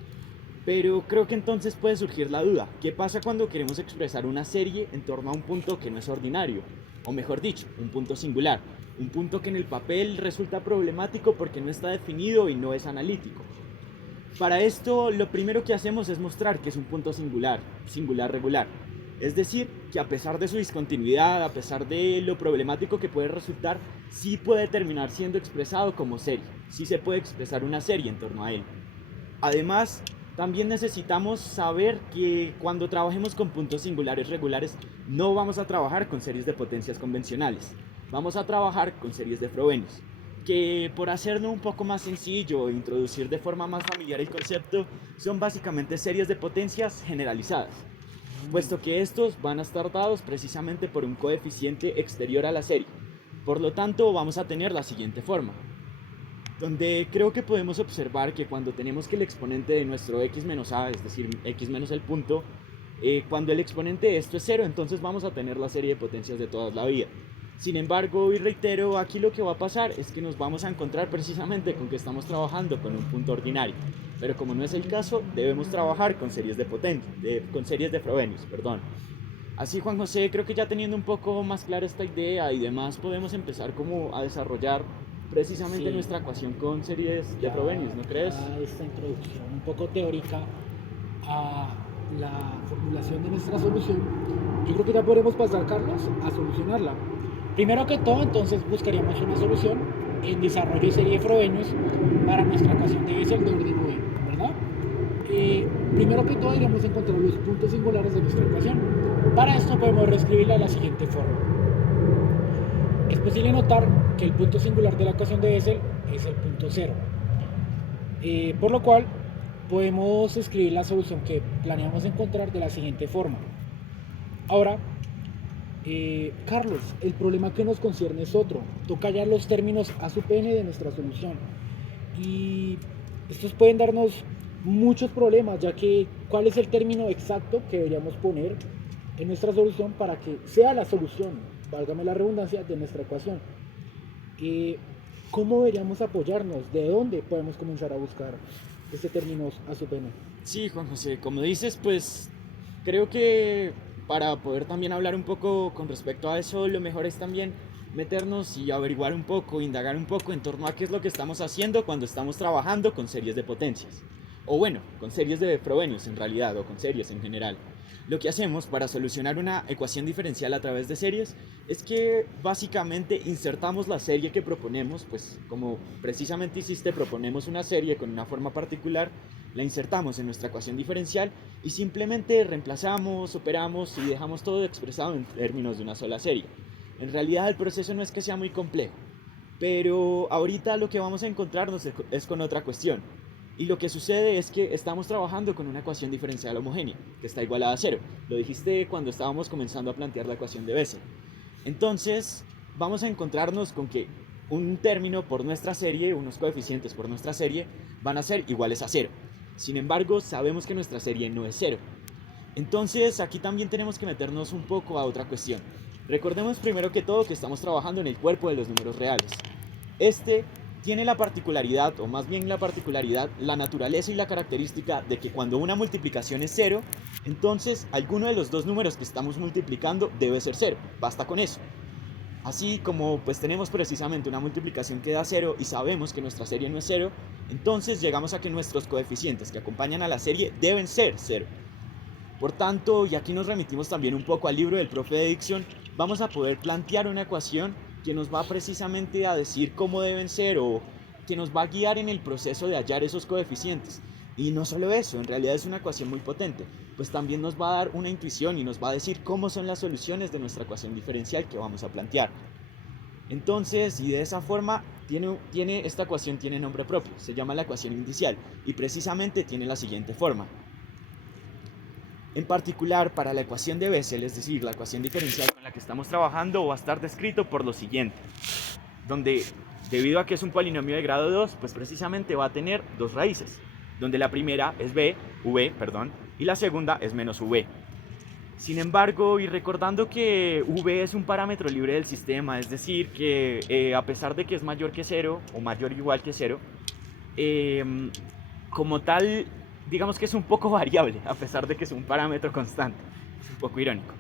Pero creo que entonces puede surgir la duda, ¿qué pasa cuando queremos expresar una serie en torno a un punto que no es ordinario? O mejor dicho, un punto singular, un punto que en el papel resulta problemático porque no está definido y no es analítico. Para esto, lo primero que hacemos es mostrar que es un punto singular, singular regular. Es decir, que a pesar de su discontinuidad, a pesar de lo problemático que puede resultar, sí puede terminar siendo expresado como serie, sí se puede expresar una serie en torno a él. Además, también necesitamos saber que cuando trabajemos con puntos singulares regulares, no vamos a trabajar con series de potencias convencionales, vamos a trabajar con series de Frobenius, que por hacerlo un poco más sencillo e introducir de forma más familiar el concepto, son básicamente series de potencias generalizadas, puesto que estos van a estar dados precisamente por un coeficiente exterior a la serie. Por lo tanto, vamos a tener la siguiente forma. donde creo que podemos observar que cuando tenemos que el exponente de nuestro x menos a, es decir, x menos el punto, cuando el exponente de esto es cero, entonces vamos a tener la serie de potencias de toda la vida. Sin embargo, y reitero, aquí lo que va a pasar es que nos vamos a encontrar precisamente con que estamos trabajando con un punto ordinario. Pero como no es el caso, debemos trabajar con series de con series de Frobenius, perdón. Así, Juan José, creo que ya teniendo un poco más clara esta idea y demás, podemos empezar como a desarrollar precisamente Sí, nuestra ecuación con series de ya, Frobenius, ¿no crees? ya esta introducción un poco teórica a la formulación de nuestra solución, yo creo que ya podremos pasar, Carlos, a solucionarla. Primero que todo, entonces buscaríamos una solución en desarrollo de serie de Frobenius para nuestra ecuación de Bessel de orden V, ¿verdad? Primero que todo, iremos a encontrar los puntos singulares de nuestra ecuación. Para esto podemos reescribirla de la siguiente forma. Es posible notar que el punto singular de la ecuación de Bessel es el punto cero, por lo cual podemos escribir la solución que planeamos encontrar de la siguiente forma. Ahora, Carlos, el problema que nos concierne es otro. Toca hallar los términos a sub n de nuestra solución. Y estos pueden darnos muchos problemas, ya que ¿cuál es el término exacto que deberíamos poner en nuestra solución para que sea la solución, válgame la redundancia, de nuestra ecuación? ¿Cómo deberíamos apoyarnos? ¿De dónde podemos comenzar a buscar este término a sub n? Sí, Juan José, como dices, pues creo que para poder también hablar un poco con respecto a eso, lo mejor es también meternos y averiguar un poco, indagar un poco en torno a qué es lo que estamos haciendo cuando estamos trabajando con series de potencias. O bueno, con series de Frobenius en realidad, o con series en general. Lo que hacemos para solucionar una ecuación diferencial a través de series es que básicamente insertamos la serie que proponemos, pues como precisamente hiciste, proponemos una serie con una forma particular, la insertamos en nuestra ecuación diferencial y simplemente reemplazamos, operamos y dejamos todo expresado en términos de una sola serie. En realidad el proceso no es que sea muy complejo, pero ahorita lo que vamos a encontrarnos es con otra cuestión. Y lo que sucede es que estamos trabajando con una ecuación diferencial homogénea, que está igualada a cero. Lo dijiste cuando estábamos comenzando a plantear la ecuación de Bessel. Entonces, vamos a encontrarnos con que un término por nuestra serie, unos coeficientes por nuestra serie, van a ser iguales a cero. Sin embargo, sabemos que nuestra serie no es cero. Entonces, aquí también tenemos que meternos un poco a otra cuestión. Recordemos primero que todo que estamos trabajando en el cuerpo de los números reales. Este tiene la particularidad, o más bien la particularidad, la naturaleza y la característica de que cuando una multiplicación es cero, entonces alguno de los dos números que estamos multiplicando debe ser cero. Basta con eso. Así como pues tenemos precisamente una multiplicación que da cero y sabemos que nuestra serie no es cero, entonces llegamos a que nuestros coeficientes que acompañan a la serie deben ser cero. Por tanto, y aquí nos remitimos también un poco al libro del profe de Dicción, vamos a poder plantear una ecuación que nos va precisamente a decir cómo deben ser o que nos va a guiar en el proceso de hallar esos coeficientes. Y no solo eso, en realidad es una ecuación muy potente, pues también nos va a dar una intuición y nos va a decir cómo son las soluciones de nuestra ecuación diferencial que vamos a plantear. Entonces, y de esa forma, esta ecuación tiene nombre propio, se llama la ecuación indicial y precisamente tiene la siguiente forma. En particular, para la ecuación de Bessel, es decir, la ecuación diferencial con la que estamos trabajando, va a estar descrito por lo siguiente, donde debido a que es un polinomio de grado 2, pues precisamente va a tener dos raíces, donde la primera es v, y la segunda es menos v. Sin embargo, y recordando que v es un parámetro libre del sistema, es decir, que a pesar de que es mayor que 0 o mayor o igual que 0, como tal, digamos que es un poco variable, a pesar de que es un parámetro constante. Es un poco irónico.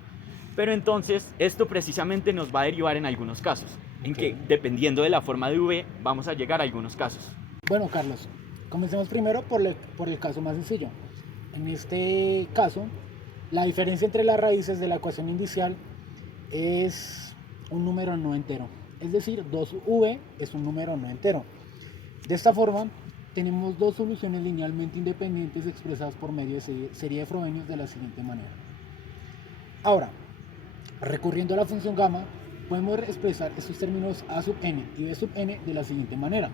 Pero entonces, esto precisamente nos va a derivar en algunos casos, en que dependiendo de la forma de v, vamos a llegar a algunos casos. Bueno, Carlos, comencemos primero por el caso más sencillo. En este caso, la diferencia entre las raíces de la ecuación indicial es un número no entero. Es decir, 2v es un número no entero. De esta forma, tenemos dos soluciones linealmente independientes expresadas por medio de serie de Frobenius de la siguiente manera. Ahora, recurriendo a la función gamma, podemos expresar estos términos a sub n y b sub n de la siguiente manera.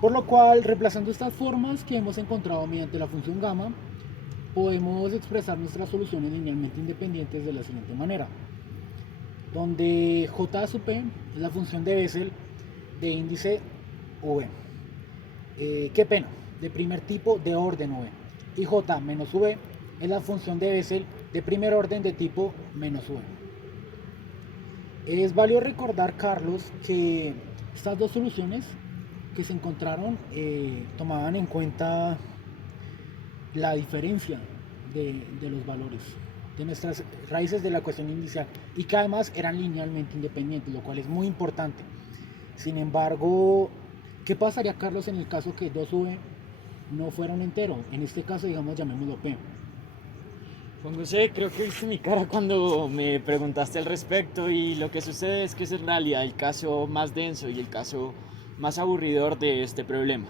Por lo cual, reemplazando estas formas que hemos encontrado mediante la función gamma, podemos expresar nuestras soluciones linealmente independientes de la siguiente manera, donde j sub p es la función de Bessel de índice v. qué pena, de primer tipo de orden V. Y J menos V es la función de Bessel de primer orden de tipo menos V. Es válido recordar, Carlos, que estas dos soluciones que se encontraron tomaban en cuenta la diferencia de los valores de nuestras raíces de la ecuación inicial y que además eran linealmente independientes, lo cual es muy importante. Sin embargo, ¿qué pasaría, Carlos, en el caso que 2v no fuera un entero? En este caso, digamos, llamémoslo p. Juan José, creo que viste mi cara cuando me preguntaste al respecto y lo que sucede es que es en realidad el caso más denso y el caso más aburridor de este problema.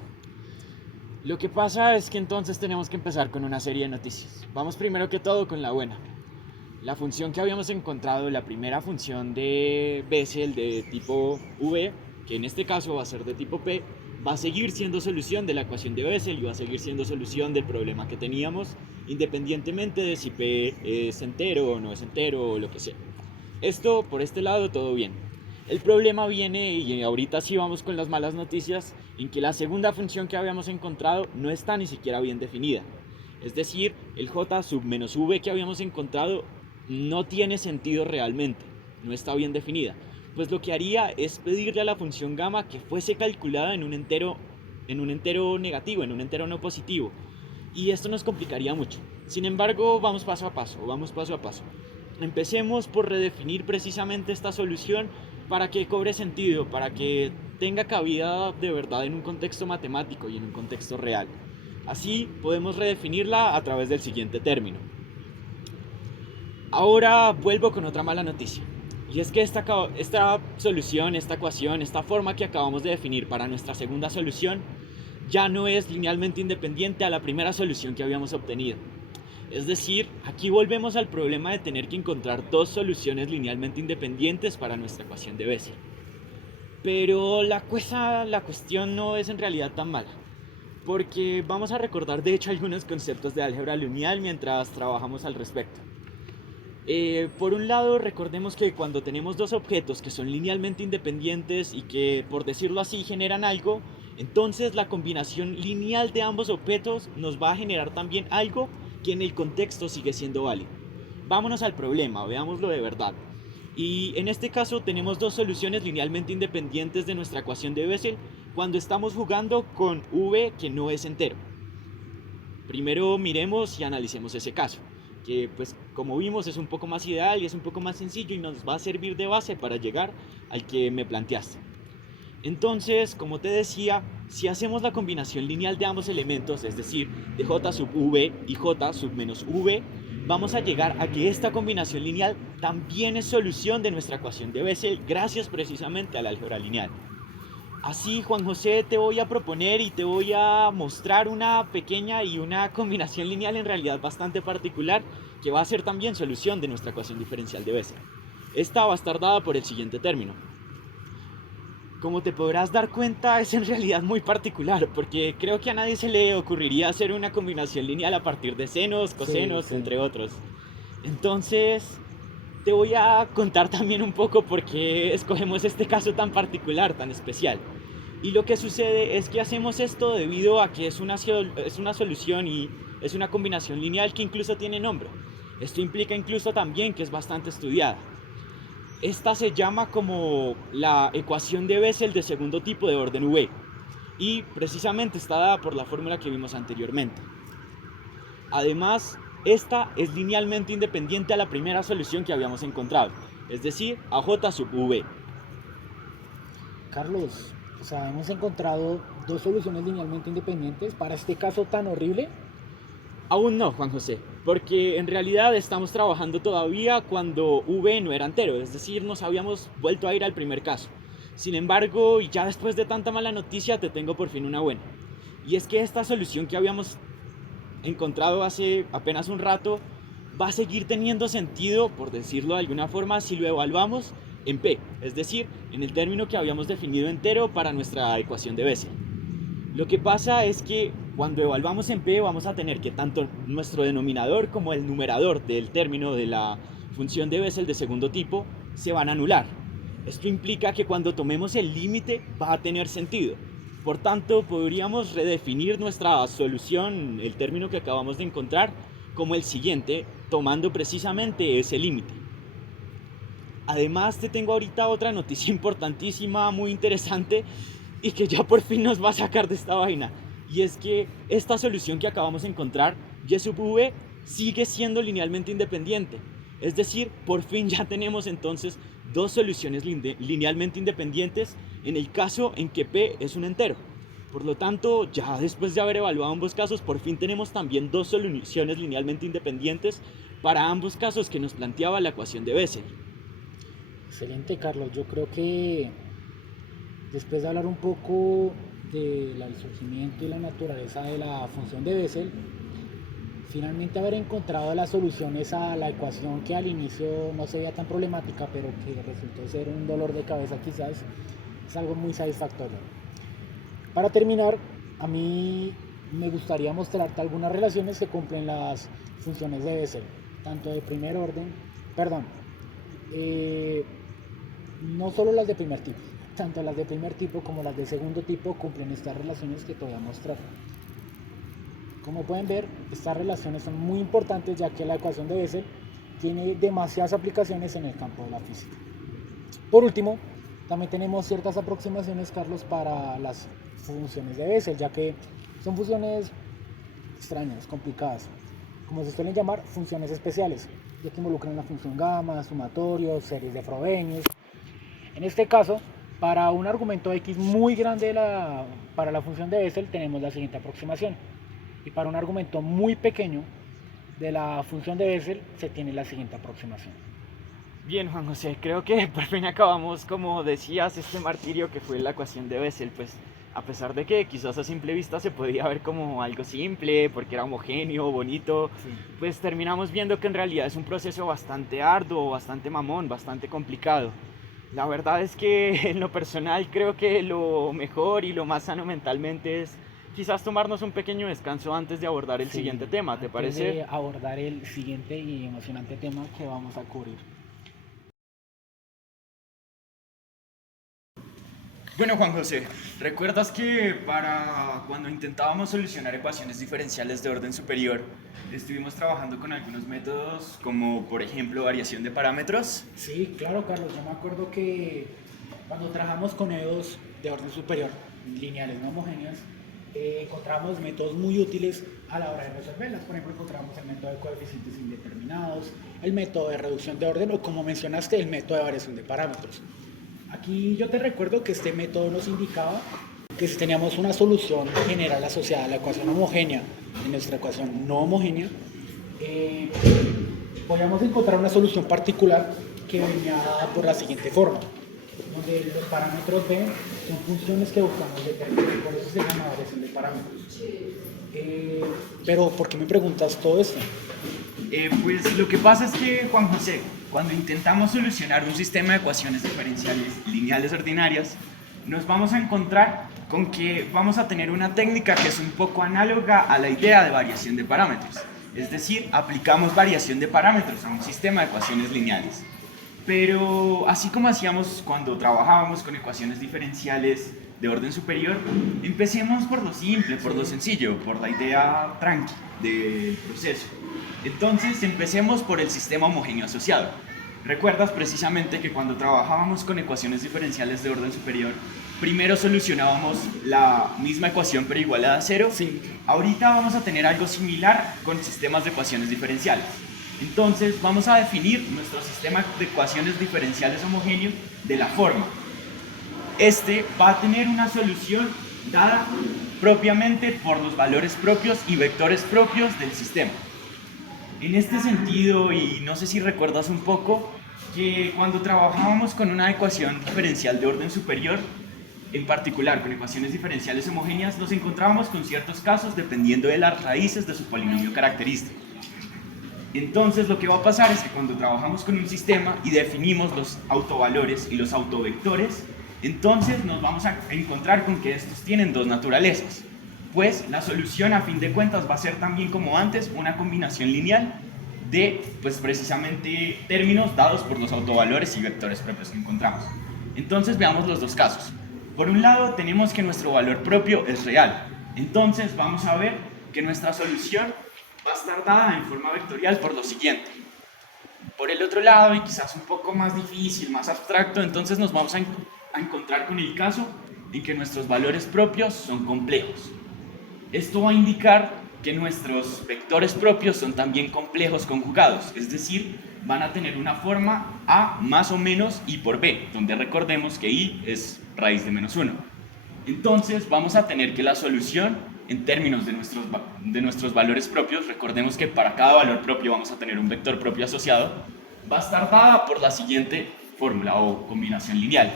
Lo que pasa es que entonces tenemos que empezar con una serie de noticias. Vamos primero que todo con la buena. La función que habíamos encontrado, la primera función de Bessel de tipo V, que en este caso va a ser de tipo P, va a seguir siendo solución de la ecuación de Bessel y va a seguir siendo solución del problema que teníamos, independientemente de si P es entero o no es entero o lo que sea. Esto, por este lado, todo bien. El problema viene, y ahorita sí vamos con las malas noticias, en que la segunda función que habíamos encontrado no está ni siquiera bien definida. Es decir, el j sub menos v que habíamos encontrado no tiene sentido realmente, no está bien definida. Pues lo que haría es pedirle a la función gamma que fuese calculada en un entero negativo, en un entero no positivo. Y esto nos complicaría mucho. Sin embargo, vamos paso a paso. Empecemos por redefinir precisamente esta solución para que cobre sentido, para que tenga cabida de verdad en un contexto matemático y en un contexto real. Así podemos redefinirla a través del siguiente término. Ahora vuelvo con otra mala noticia. Y es que esta solución, esta ecuación, esta forma que acabamos de definir para nuestra segunda solución ya no es linealmente independiente a la primera solución que habíamos obtenido. Es decir, aquí volvemos al problema de tener que encontrar dos soluciones linealmente independientes para nuestra ecuación de Bessel. Pero la cuestión no es en realidad tan mala, porque vamos a recordar de hecho algunos conceptos de álgebra lineal mientras trabajamos al respecto. Por un lado, recordemos que cuando tenemos dos objetos que son linealmente independientes y que, por decirlo así, generan algo, entonces la combinación lineal de ambos objetos nos va a generar también algo que en el contexto sigue siendo válido. Vámonos al problema, veámoslo de verdad. Y en este caso tenemos dos soluciones linealmente independientes de nuestra ecuación de Bessel cuando estamos jugando con v que no es entero. Primero miremos y analicemos ese caso, que pues como vimos es un poco más ideal y es un poco más sencillo y nos va a servir de base para llegar al que me planteaste. Entonces, como te decía, si hacemos la combinación lineal de ambos elementos, es decir, de j sub v y j sub menos v, vamos a llegar a que esta combinación lineal también es solución de nuestra ecuación de Bessel gracias precisamente al álgebra lineal. Así, Juan José, te voy a proponer y te voy a mostrar una pequeña y una combinación lineal en realidad bastante particular que va a ser también solución de nuestra ecuación diferencial de Bessel. Esta va a estar dada por el siguiente término. Como te podrás dar cuenta, es en realidad muy particular, porque creo que a nadie se le ocurriría hacer una combinación lineal a partir de senos, cosenos, sí. Entre otros. Entonces, te voy a contar también un poco por qué escogemos este caso tan particular, tan especial. Y lo que sucede es que hacemos esto debido a que es una solución y es una combinación lineal que incluso tiene nombre. Esto implica incluso también que es bastante estudiada. Esta se llama como la ecuación de Bessel de segundo tipo de orden V y precisamente está dada por la fórmula que vimos anteriormente. Además, esta es linealmente independiente a la primera solución que habíamos encontrado, es decir, a j sub v. Carlos, o sea, hemos encontrado dos soluciones linealmente independientes para este caso tan horrible. Aún no, Juan José, porque en realidad estamos trabajando todavía cuando v no era entero, es decir, nos habíamos vuelto a ir al primer caso. Sin embargo, y ya después de tanta mala noticia, te tengo por fin una buena. Y es que esta solución que habíamos encontrado hace apenas un rato va a seguir teniendo sentido, por decirlo de alguna forma, si lo evaluamos en P, es decir, en el término que habíamos definido entero para nuestra ecuación de Bessel. Lo que pasa es que cuando evaluamos en P vamos a tener que tanto nuestro denominador como el numerador del término de la función de Bessel de segundo tipo se van a anular. Esto implica que cuando tomemos el límite va a tener sentido. Por tanto, podríamos redefinir nuestra solución, el término que acabamos de encontrar, como el siguiente, tomando precisamente ese límite. Además, te tengo ahorita otra noticia importantísima, muy interesante, y que ya por fin nos va a sacar de esta vaina. Y es que esta solución que acabamos de encontrar, Y sub v, sigue siendo linealmente independiente. Es decir, por fin ya tenemos entonces dos soluciones linealmente independientes en el caso en que P es un entero. Por lo tanto, ya después de haber evaluado ambos casos, por fin tenemos también dos soluciones linealmente independientes para ambos casos que nos planteaba la ecuación de Bessel. Excelente, Carlos. Yo creo que después de hablar un poco del surgimiento y la naturaleza de la función de Bessel, finalmente haber encontrado las soluciones a la ecuación que al inicio no se veía tan problemática, pero que resultó ser un dolor de cabeza quizás, es algo muy satisfactorio. Para terminar, a mí me gustaría mostrarte algunas relaciones que cumplen las funciones de Bessel, tanto de primer orden, no solo las de primer tipo, tanto las de primer tipo como las de segundo tipo cumplen estas relaciones que te voy a mostrar. Como pueden ver, estas relaciones son muy importantes ya que la ecuación de Bessel tiene demasiadas aplicaciones en el campo de la física. Por último, también tenemos ciertas aproximaciones, Carlos, para las funciones de Bessel, ya que son funciones extrañas, complicadas, como se suelen llamar funciones especiales, ya que involucran la función gamma, sumatorios, series de Frobenius. En este caso, para un argumento x muy grande para la función de Bessel tenemos la siguiente aproximación, y para un argumento muy pequeño de la función de Bessel se tiene la siguiente aproximación. Bien, Juan José, creo que por fin acabamos, como decías, este martirio que fue la ecuación de Bessel. Pues a pesar de que quizás a simple vista se podía ver como algo simple, porque era homogéneo, bonito, sí, pues terminamos viendo que en realidad es un proceso bastante arduo, bastante mamón, bastante complicado. La verdad es que en lo personal creo que lo mejor y lo más sano mentalmente es quizás tomarnos un pequeño descanso antes de abordar el siguiente tema, ¿te parece? Antes de abordar el siguiente y emocionante tema que vamos a cubrir. Bueno, Juan José, ¿recuerdas que para cuando intentábamos solucionar ecuaciones diferenciales de orden superior, estuvimos trabajando con algunos métodos como, por ejemplo, variación de parámetros? Sí, claro, Carlos. Yo me acuerdo que cuando trabajamos con EDOs de orden superior, lineales no homogéneas, encontramos métodos muy útiles a la hora de resolverlas. Por ejemplo, encontramos el método de coeficientes indeterminados, el método de reducción de orden o, como mencionaste, el método de variación de parámetros. Aquí yo te recuerdo que este método nos indicaba que si teníamos una solución general asociada a la ecuación homogénea en nuestra ecuación no homogénea, podíamos encontrar una solución particular que venía dada por la siguiente forma, donde los parámetros B son funciones que buscamos determinar, por eso se llama variación de parámetros. Pero, ¿por qué me preguntas todo esto? Pues lo que pasa es que, Juan José, cuando intentamos solucionar un sistema de ecuaciones diferenciales lineales ordinarias, nos vamos a encontrar con que vamos a tener una técnica que es un poco análoga a la idea de variación de parámetros. Es decir, aplicamos variación de parámetros a un sistema de ecuaciones lineales. Pero así como hacíamos cuando trabajábamos con ecuaciones diferenciales de orden superior, empecemos por lo simple, por lo sencillo, por la idea tranqui del proceso. Entonces, empecemos por el sistema homogéneo asociado. ¿Recuerdas precisamente que cuando trabajábamos con ecuaciones diferenciales de orden superior, primero solucionábamos la misma ecuación pero igualada a cero? Sí. Ahorita vamos a tener algo similar con sistemas de ecuaciones diferenciales. Entonces, vamos a definir nuestro sistema de ecuaciones diferenciales homogéneo de la forma: este va a tener una solución dada propiamente por los valores propios y vectores propios del sistema. En este sentido, y no sé si recuerdas un poco, que cuando trabajábamos con una ecuación diferencial de orden superior, en particular con ecuaciones diferenciales homogéneas, nos encontrábamos con ciertos casos dependiendo de las raíces de su polinomio característico. Entonces, lo que va a pasar es que cuando trabajamos con un sistema y definimos los autovalores y los autovectores, entonces nos vamos a encontrar con que estos tienen dos naturalezas. Pues la solución, a fin de cuentas, va a ser también, como antes, una combinación lineal de, pues precisamente, términos dados por los autovalores y vectores propios que encontramos. Entonces, veamos los dos casos. Por un lado, tenemos que nuestro valor propio es real. Entonces, vamos a ver que nuestra solución va a estar dada en forma vectorial por lo siguiente. Por el otro lado, y quizás un poco más difícil, más abstracto, entonces nos vamos a encontrar con el caso en que nuestros valores propios son complejos. Esto va a indicar que nuestros vectores propios son también complejos conjugados, es decir, van a tener una forma a más o menos i por b, donde recordemos que i es raíz de menos 1. Entonces vamos a tener que la solución en términos de nuestros valores propios, recordemos que para cada valor propio vamos a tener un vector propio asociado, va a estar dada por la siguiente fórmula o combinación lineal,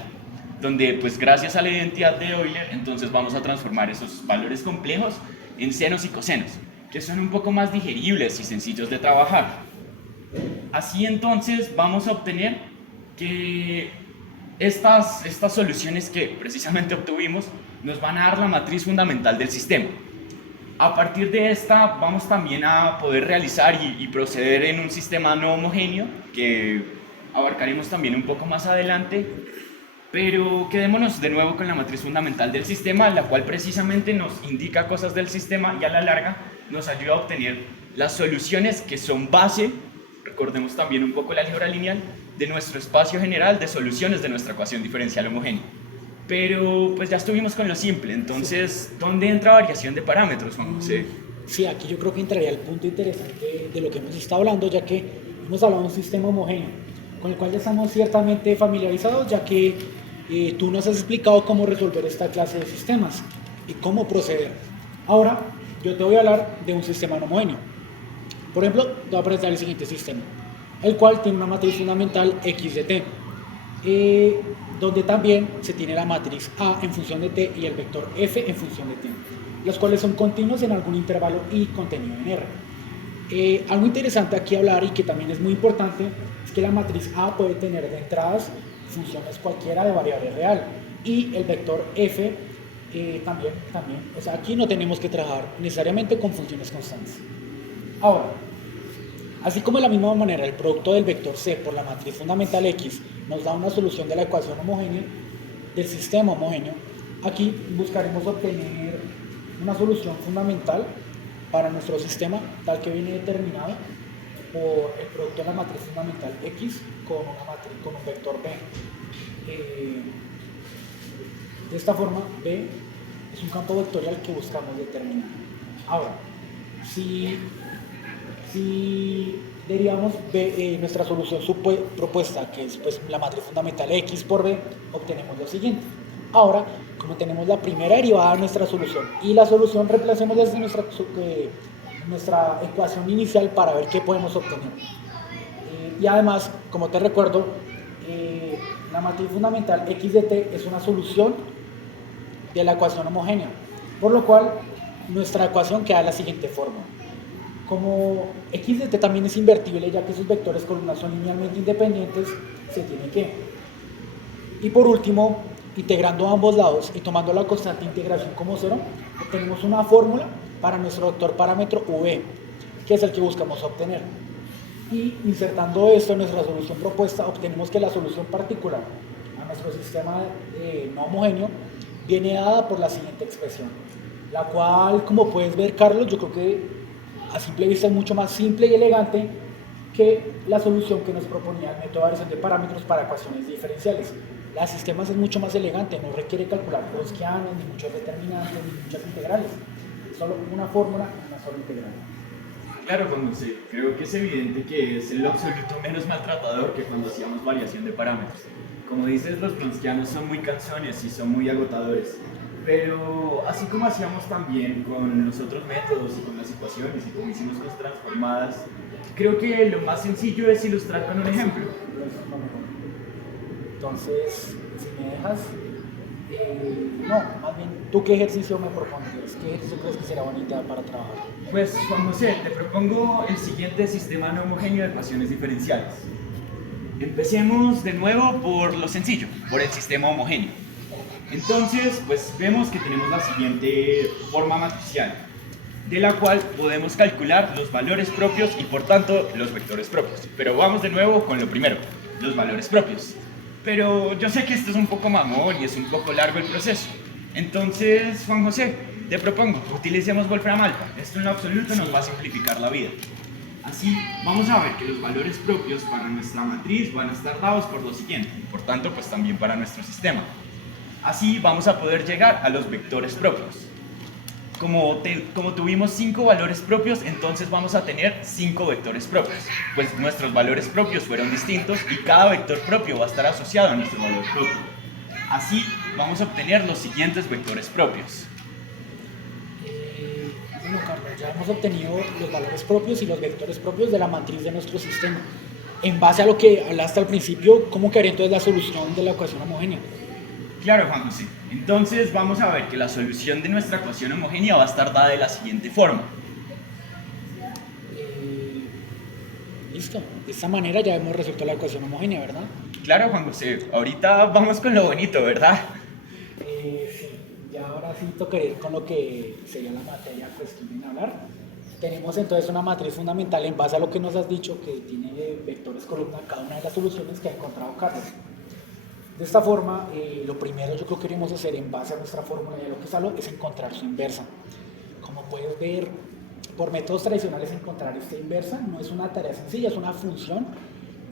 donde pues gracias a la identidad de Euler entonces vamos a transformar esos valores complejos en senos y cosenos, que son un poco más digeribles y sencillos de trabajar. Así entonces vamos a obtener que estas soluciones que precisamente obtuvimos nos van a dar la matriz fundamental del sistema. A partir de esta vamos también a poder realizar y proceder en un sistema no homogéneo que abarcaremos también un poco más adelante, pero quedémonos de nuevo con la matriz fundamental del sistema, la cual precisamente nos indica cosas del sistema y a la larga nos ayuda a obtener las soluciones que son base, recordemos también un poco la álgebra lineal, de nuestro espacio general de soluciones de nuestra ecuación diferencial homogénea. Pero pues ya estuvimos con lo simple, entonces, ¿dónde entra variación de parámetros, Juan José? Sí, aquí yo creo que entraría el punto interesante de lo que hemos estado hablando, ya que hemos hablado de un sistema homogéneo, con el cual ya estamos ciertamente familiarizados, ya que tú nos has explicado cómo resolver esta clase de sistemas y cómo proceder. Ahora, yo te voy a hablar de un sistema no homogéneo. Por ejemplo, te voy a presentar el siguiente sistema, el cual tiene una matriz fundamental x de t, donde también se tiene la matriz A en función de t y el vector f en función de t, los cuales son continuos en algún intervalo y contenido en R. Algo interesante aquí hablar y que también es muy importante es que la matriz A puede tener de entradas funciones cualquiera de variable real y el vector f también, o sea, aquí no tenemos que trabajar necesariamente con funciones constantes. Ahora, así como de la misma manera el producto del vector c por la matriz fundamental x nos da una solución de la ecuación homogénea del sistema homogéneo, aquí buscaremos obtener una solución fundamental para nuestro sistema tal que viene determinado por el producto de la matriz fundamental x con un vector b. De esta forma, b es un campo vectorial que buscamos determinar. Ahora, si derivamos nuestra solución propuesta, que es pues, la matriz fundamental x por b, obtenemos lo siguiente. Ahora, como tenemos la primera derivada de nuestra solución y la solución, reemplacemos desde nuestra ecuación inicial para ver qué podemos obtener. Y además, como te recuerdo, la matriz fundamental x de t es una solución de la ecuación homogénea, por lo cual nuestra ecuación queda de la siguiente forma. Como x de t también es invertible, ya que sus vectores columnas son linealmente independientes, se tiene que. Y por último, integrando ambos lados y tomando la constante de integración como 0, obtenemos una fórmula para nuestro vector parámetro v, que es el que buscamos obtener. Y insertando esto en nuestra solución propuesta, obtenemos que la solución particular a nuestro sistema no homogéneo viene dada por la siguiente expresión, la cual, como puedes ver, Carlos, yo creo que a simple vista es mucho más simple y elegante que la solución que nos proponía el método de variación de parámetros para ecuaciones diferenciales. La sistemas es mucho más elegante, no requiere calcular Gaussianos, ni muchos determinantes, ni muchas integrales. Solo una fórmula y una sola integral. Claro, Juan José, creo que es evidente que es en lo absoluto menos maltratador que cuando hacíamos variación de parámetros. Como dices, los Gaussianos son muy cansones y son muy agotadores. Pero así como hacíamos también con los otros métodos y con las ecuaciones y como hicimos con transformadas, creo que lo más sencillo es ilustrar con un ejemplo. Entonces, si me dejas, no, más bien, ¿tú qué ejercicio me propones? ¿Qué ejercicio crees que será bonita para trabajar? Pues, Juan José, te propongo el siguiente sistema no homogéneo de ecuaciones diferenciales. Empecemos de nuevo por lo sencillo, por el sistema homogéneo. Entonces, pues vemos que tenemos la siguiente forma matricial, de la cual podemos calcular los valores propios y por tanto los vectores propios. Pero vamos de nuevo con lo primero, los valores propios. Pero yo sé que esto es un poco mamón y es un poco largo el proceso. Entonces, Juan José, te propongo, utilicemos Wolfram Alpha. Esto en lo absoluto nos va a simplificar la vida. Así, vamos a ver que los valores propios para nuestra matriz van a estar dados por lo siguiente, y por tanto, pues también para nuestro sistema. Así vamos a poder llegar a los vectores propios. Como tuvimos 5 valores propios, entonces vamos a tener 5 vectores propios. Pues nuestros valores propios fueron distintos y cada vector propio va a estar asociado a nuestro valor propio. Así vamos a obtener los siguientes vectores propios. Bueno, Carlos, ya hemos obtenido los valores propios y los vectores propios de la matriz de nuestro sistema. En base a lo que hablaste al principio, ¿cómo quedaría entonces la solución de la ecuación homogénea? Claro, Juan José. Entonces vamos a ver que la solución de nuestra ecuación homogénea va a estar dada de la siguiente forma. Listo. De esta manera ya hemos resuelto la ecuación homogénea, ¿verdad? Claro, Juan José. Ahorita vamos con lo bonito, ¿verdad? Sí. Ya ahora sí tocaría ir con lo que sería la materia pues que viene a hablar. Tenemos entonces una matriz fundamental en base a lo que nos has dicho que tiene vectores columna cada una de las soluciones que ha encontrado Carlos. De esta forma, lo primero yo creo que queremos hacer en base a nuestra fórmula de lo que salió es encontrar su inversa. Como puedes ver, por métodos tradicionales encontrar esta inversa no es una tarea sencilla, es una función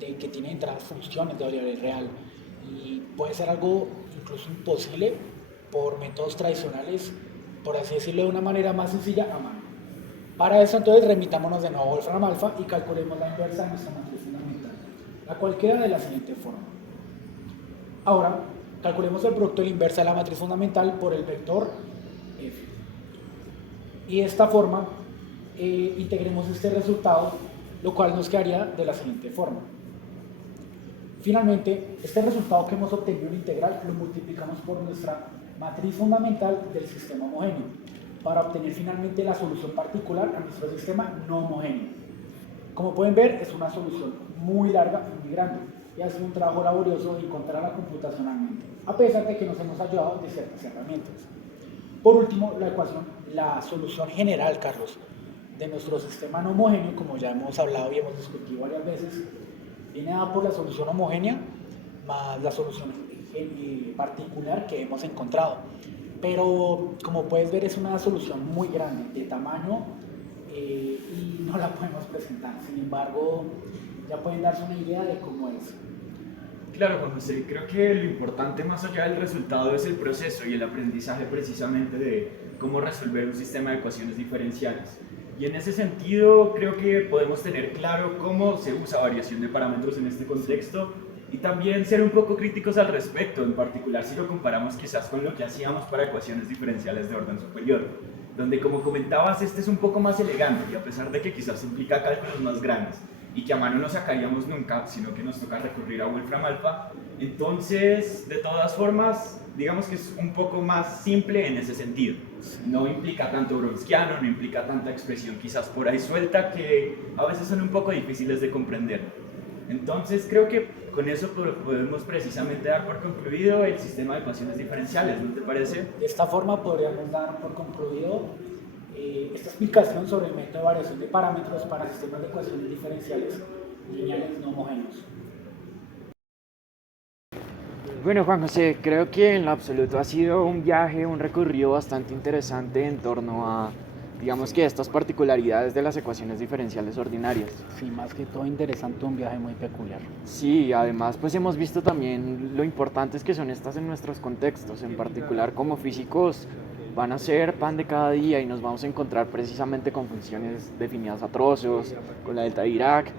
que tiene entradas funciones de variable real y puede ser algo incluso imposible por métodos tradicionales, por así decirlo de una manera más sencilla a mano. Para eso entonces remitámonos de nuevo a Wolfram Alpha y calculemos la inversa de nuestra matriz fundamental, la cual queda de la siguiente forma. Ahora, calculemos el producto de la inversa de la matriz fundamental por el vector f. Y de esta forma, integremos este resultado, lo cual nos quedaría de la siguiente forma. Finalmente, este resultado que hemos obtenido en integral lo multiplicamos por nuestra matriz fundamental del sistema homogéneo, para obtener finalmente la solución particular a nuestro sistema no homogéneo. Como pueden ver, es una solución muy larga y muy grande, y ha sido un trabajo laborioso encontrarla computacionalmente, a pesar de que nos hemos ayudado de ciertas herramientas. Por último, la solución general, Carlos, de nuestro sistema no homogéneo, como ya hemos hablado y hemos discutido varias veces, viene dada por la solución homogénea más la solución particular que hemos encontrado. Pero, como puedes ver, es una solución muy grande, de tamaño, y no la podemos presentar. Sin embargo, ya pueden darse una idea de cómo es. Claro, Juan José, creo que lo importante más allá del resultado es el proceso y el aprendizaje precisamente de cómo resolver un sistema de ecuaciones diferenciales. Y en ese sentido creo que podemos tener claro cómo se usa variación de parámetros en este contexto y también ser un poco críticos al respecto, en particular si lo comparamos quizás con lo que hacíamos para ecuaciones diferenciales de orden superior, donde como comentabas este es un poco más elegante y a pesar de que quizás implica cálculos más grandes y que a mano no sacaríamos nunca, sino que nos toca recurrir a Wolfram Alpha, entonces de todas formas digamos que es un poco más simple en ese sentido. No implica tanto bronsquiano, no implica tanta expresión quizás por ahí suelta que a veces son un poco difíciles de comprender. Entonces creo que con eso podemos precisamente dar por concluido el sistema de ecuaciones diferenciales, ¿no te parece? De esta forma podríamos dar por concluido esta explicación sobre el método de variación de parámetros para sistemas de ecuaciones diferenciales lineales no homogéneos. Bueno, Juan José, creo que en lo absoluto ha sido un viaje, un recorrido bastante interesante en torno a, digamos que estas particularidades de las ecuaciones diferenciales ordinarias. Sí, más que todo interesante, un viaje muy peculiar. Sí, además pues hemos visto también lo importantes que son estas en nuestros contextos, en particular como físicos van a ser pan de cada día y nos vamos a encontrar precisamente con funciones definidas a trozos, con la delta de Dirac,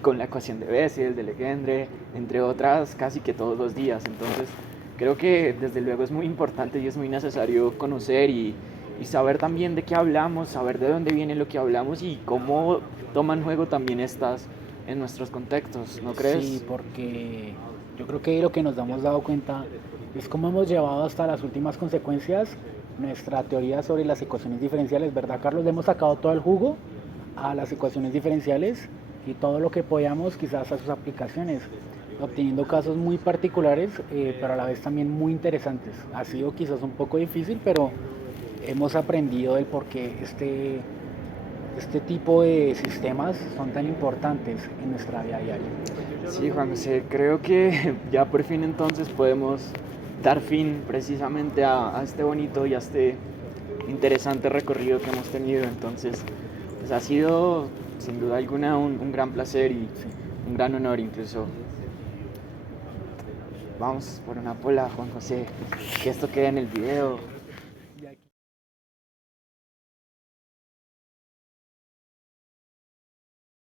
con la ecuación de Bessel, de Legendre, entre otras casi que todos los días. Entonces creo que desde luego es muy importante y es muy necesario conocer y saber también de qué hablamos, saber de dónde viene lo que hablamos y cómo toman juego también estas en nuestros contextos, ¿no crees? Sí, porque yo creo que lo que nos hemos dado cuenta es cómo hemos llevado hasta las últimas consecuencias nuestra teoría sobre las ecuaciones diferenciales, ¿verdad, Carlos? Le hemos sacado todo el jugo a las ecuaciones diferenciales y todo lo que podíamos quizás a sus aplicaciones, obteniendo casos muy particulares, pero a la vez también muy interesantes. Ha sido quizás un poco difícil, pero hemos aprendido el por qué este tipo de sistemas son tan importantes en nuestra vida diaria. Sí, Juan José, creo que ya por fin entonces podemos dar fin precisamente a este bonito y a este interesante recorrido que hemos tenido. Entonces, pues ha sido sin duda alguna un gran placer y un gran honor incluso. Vamos por una pola, Juan José, que esto quede en el video.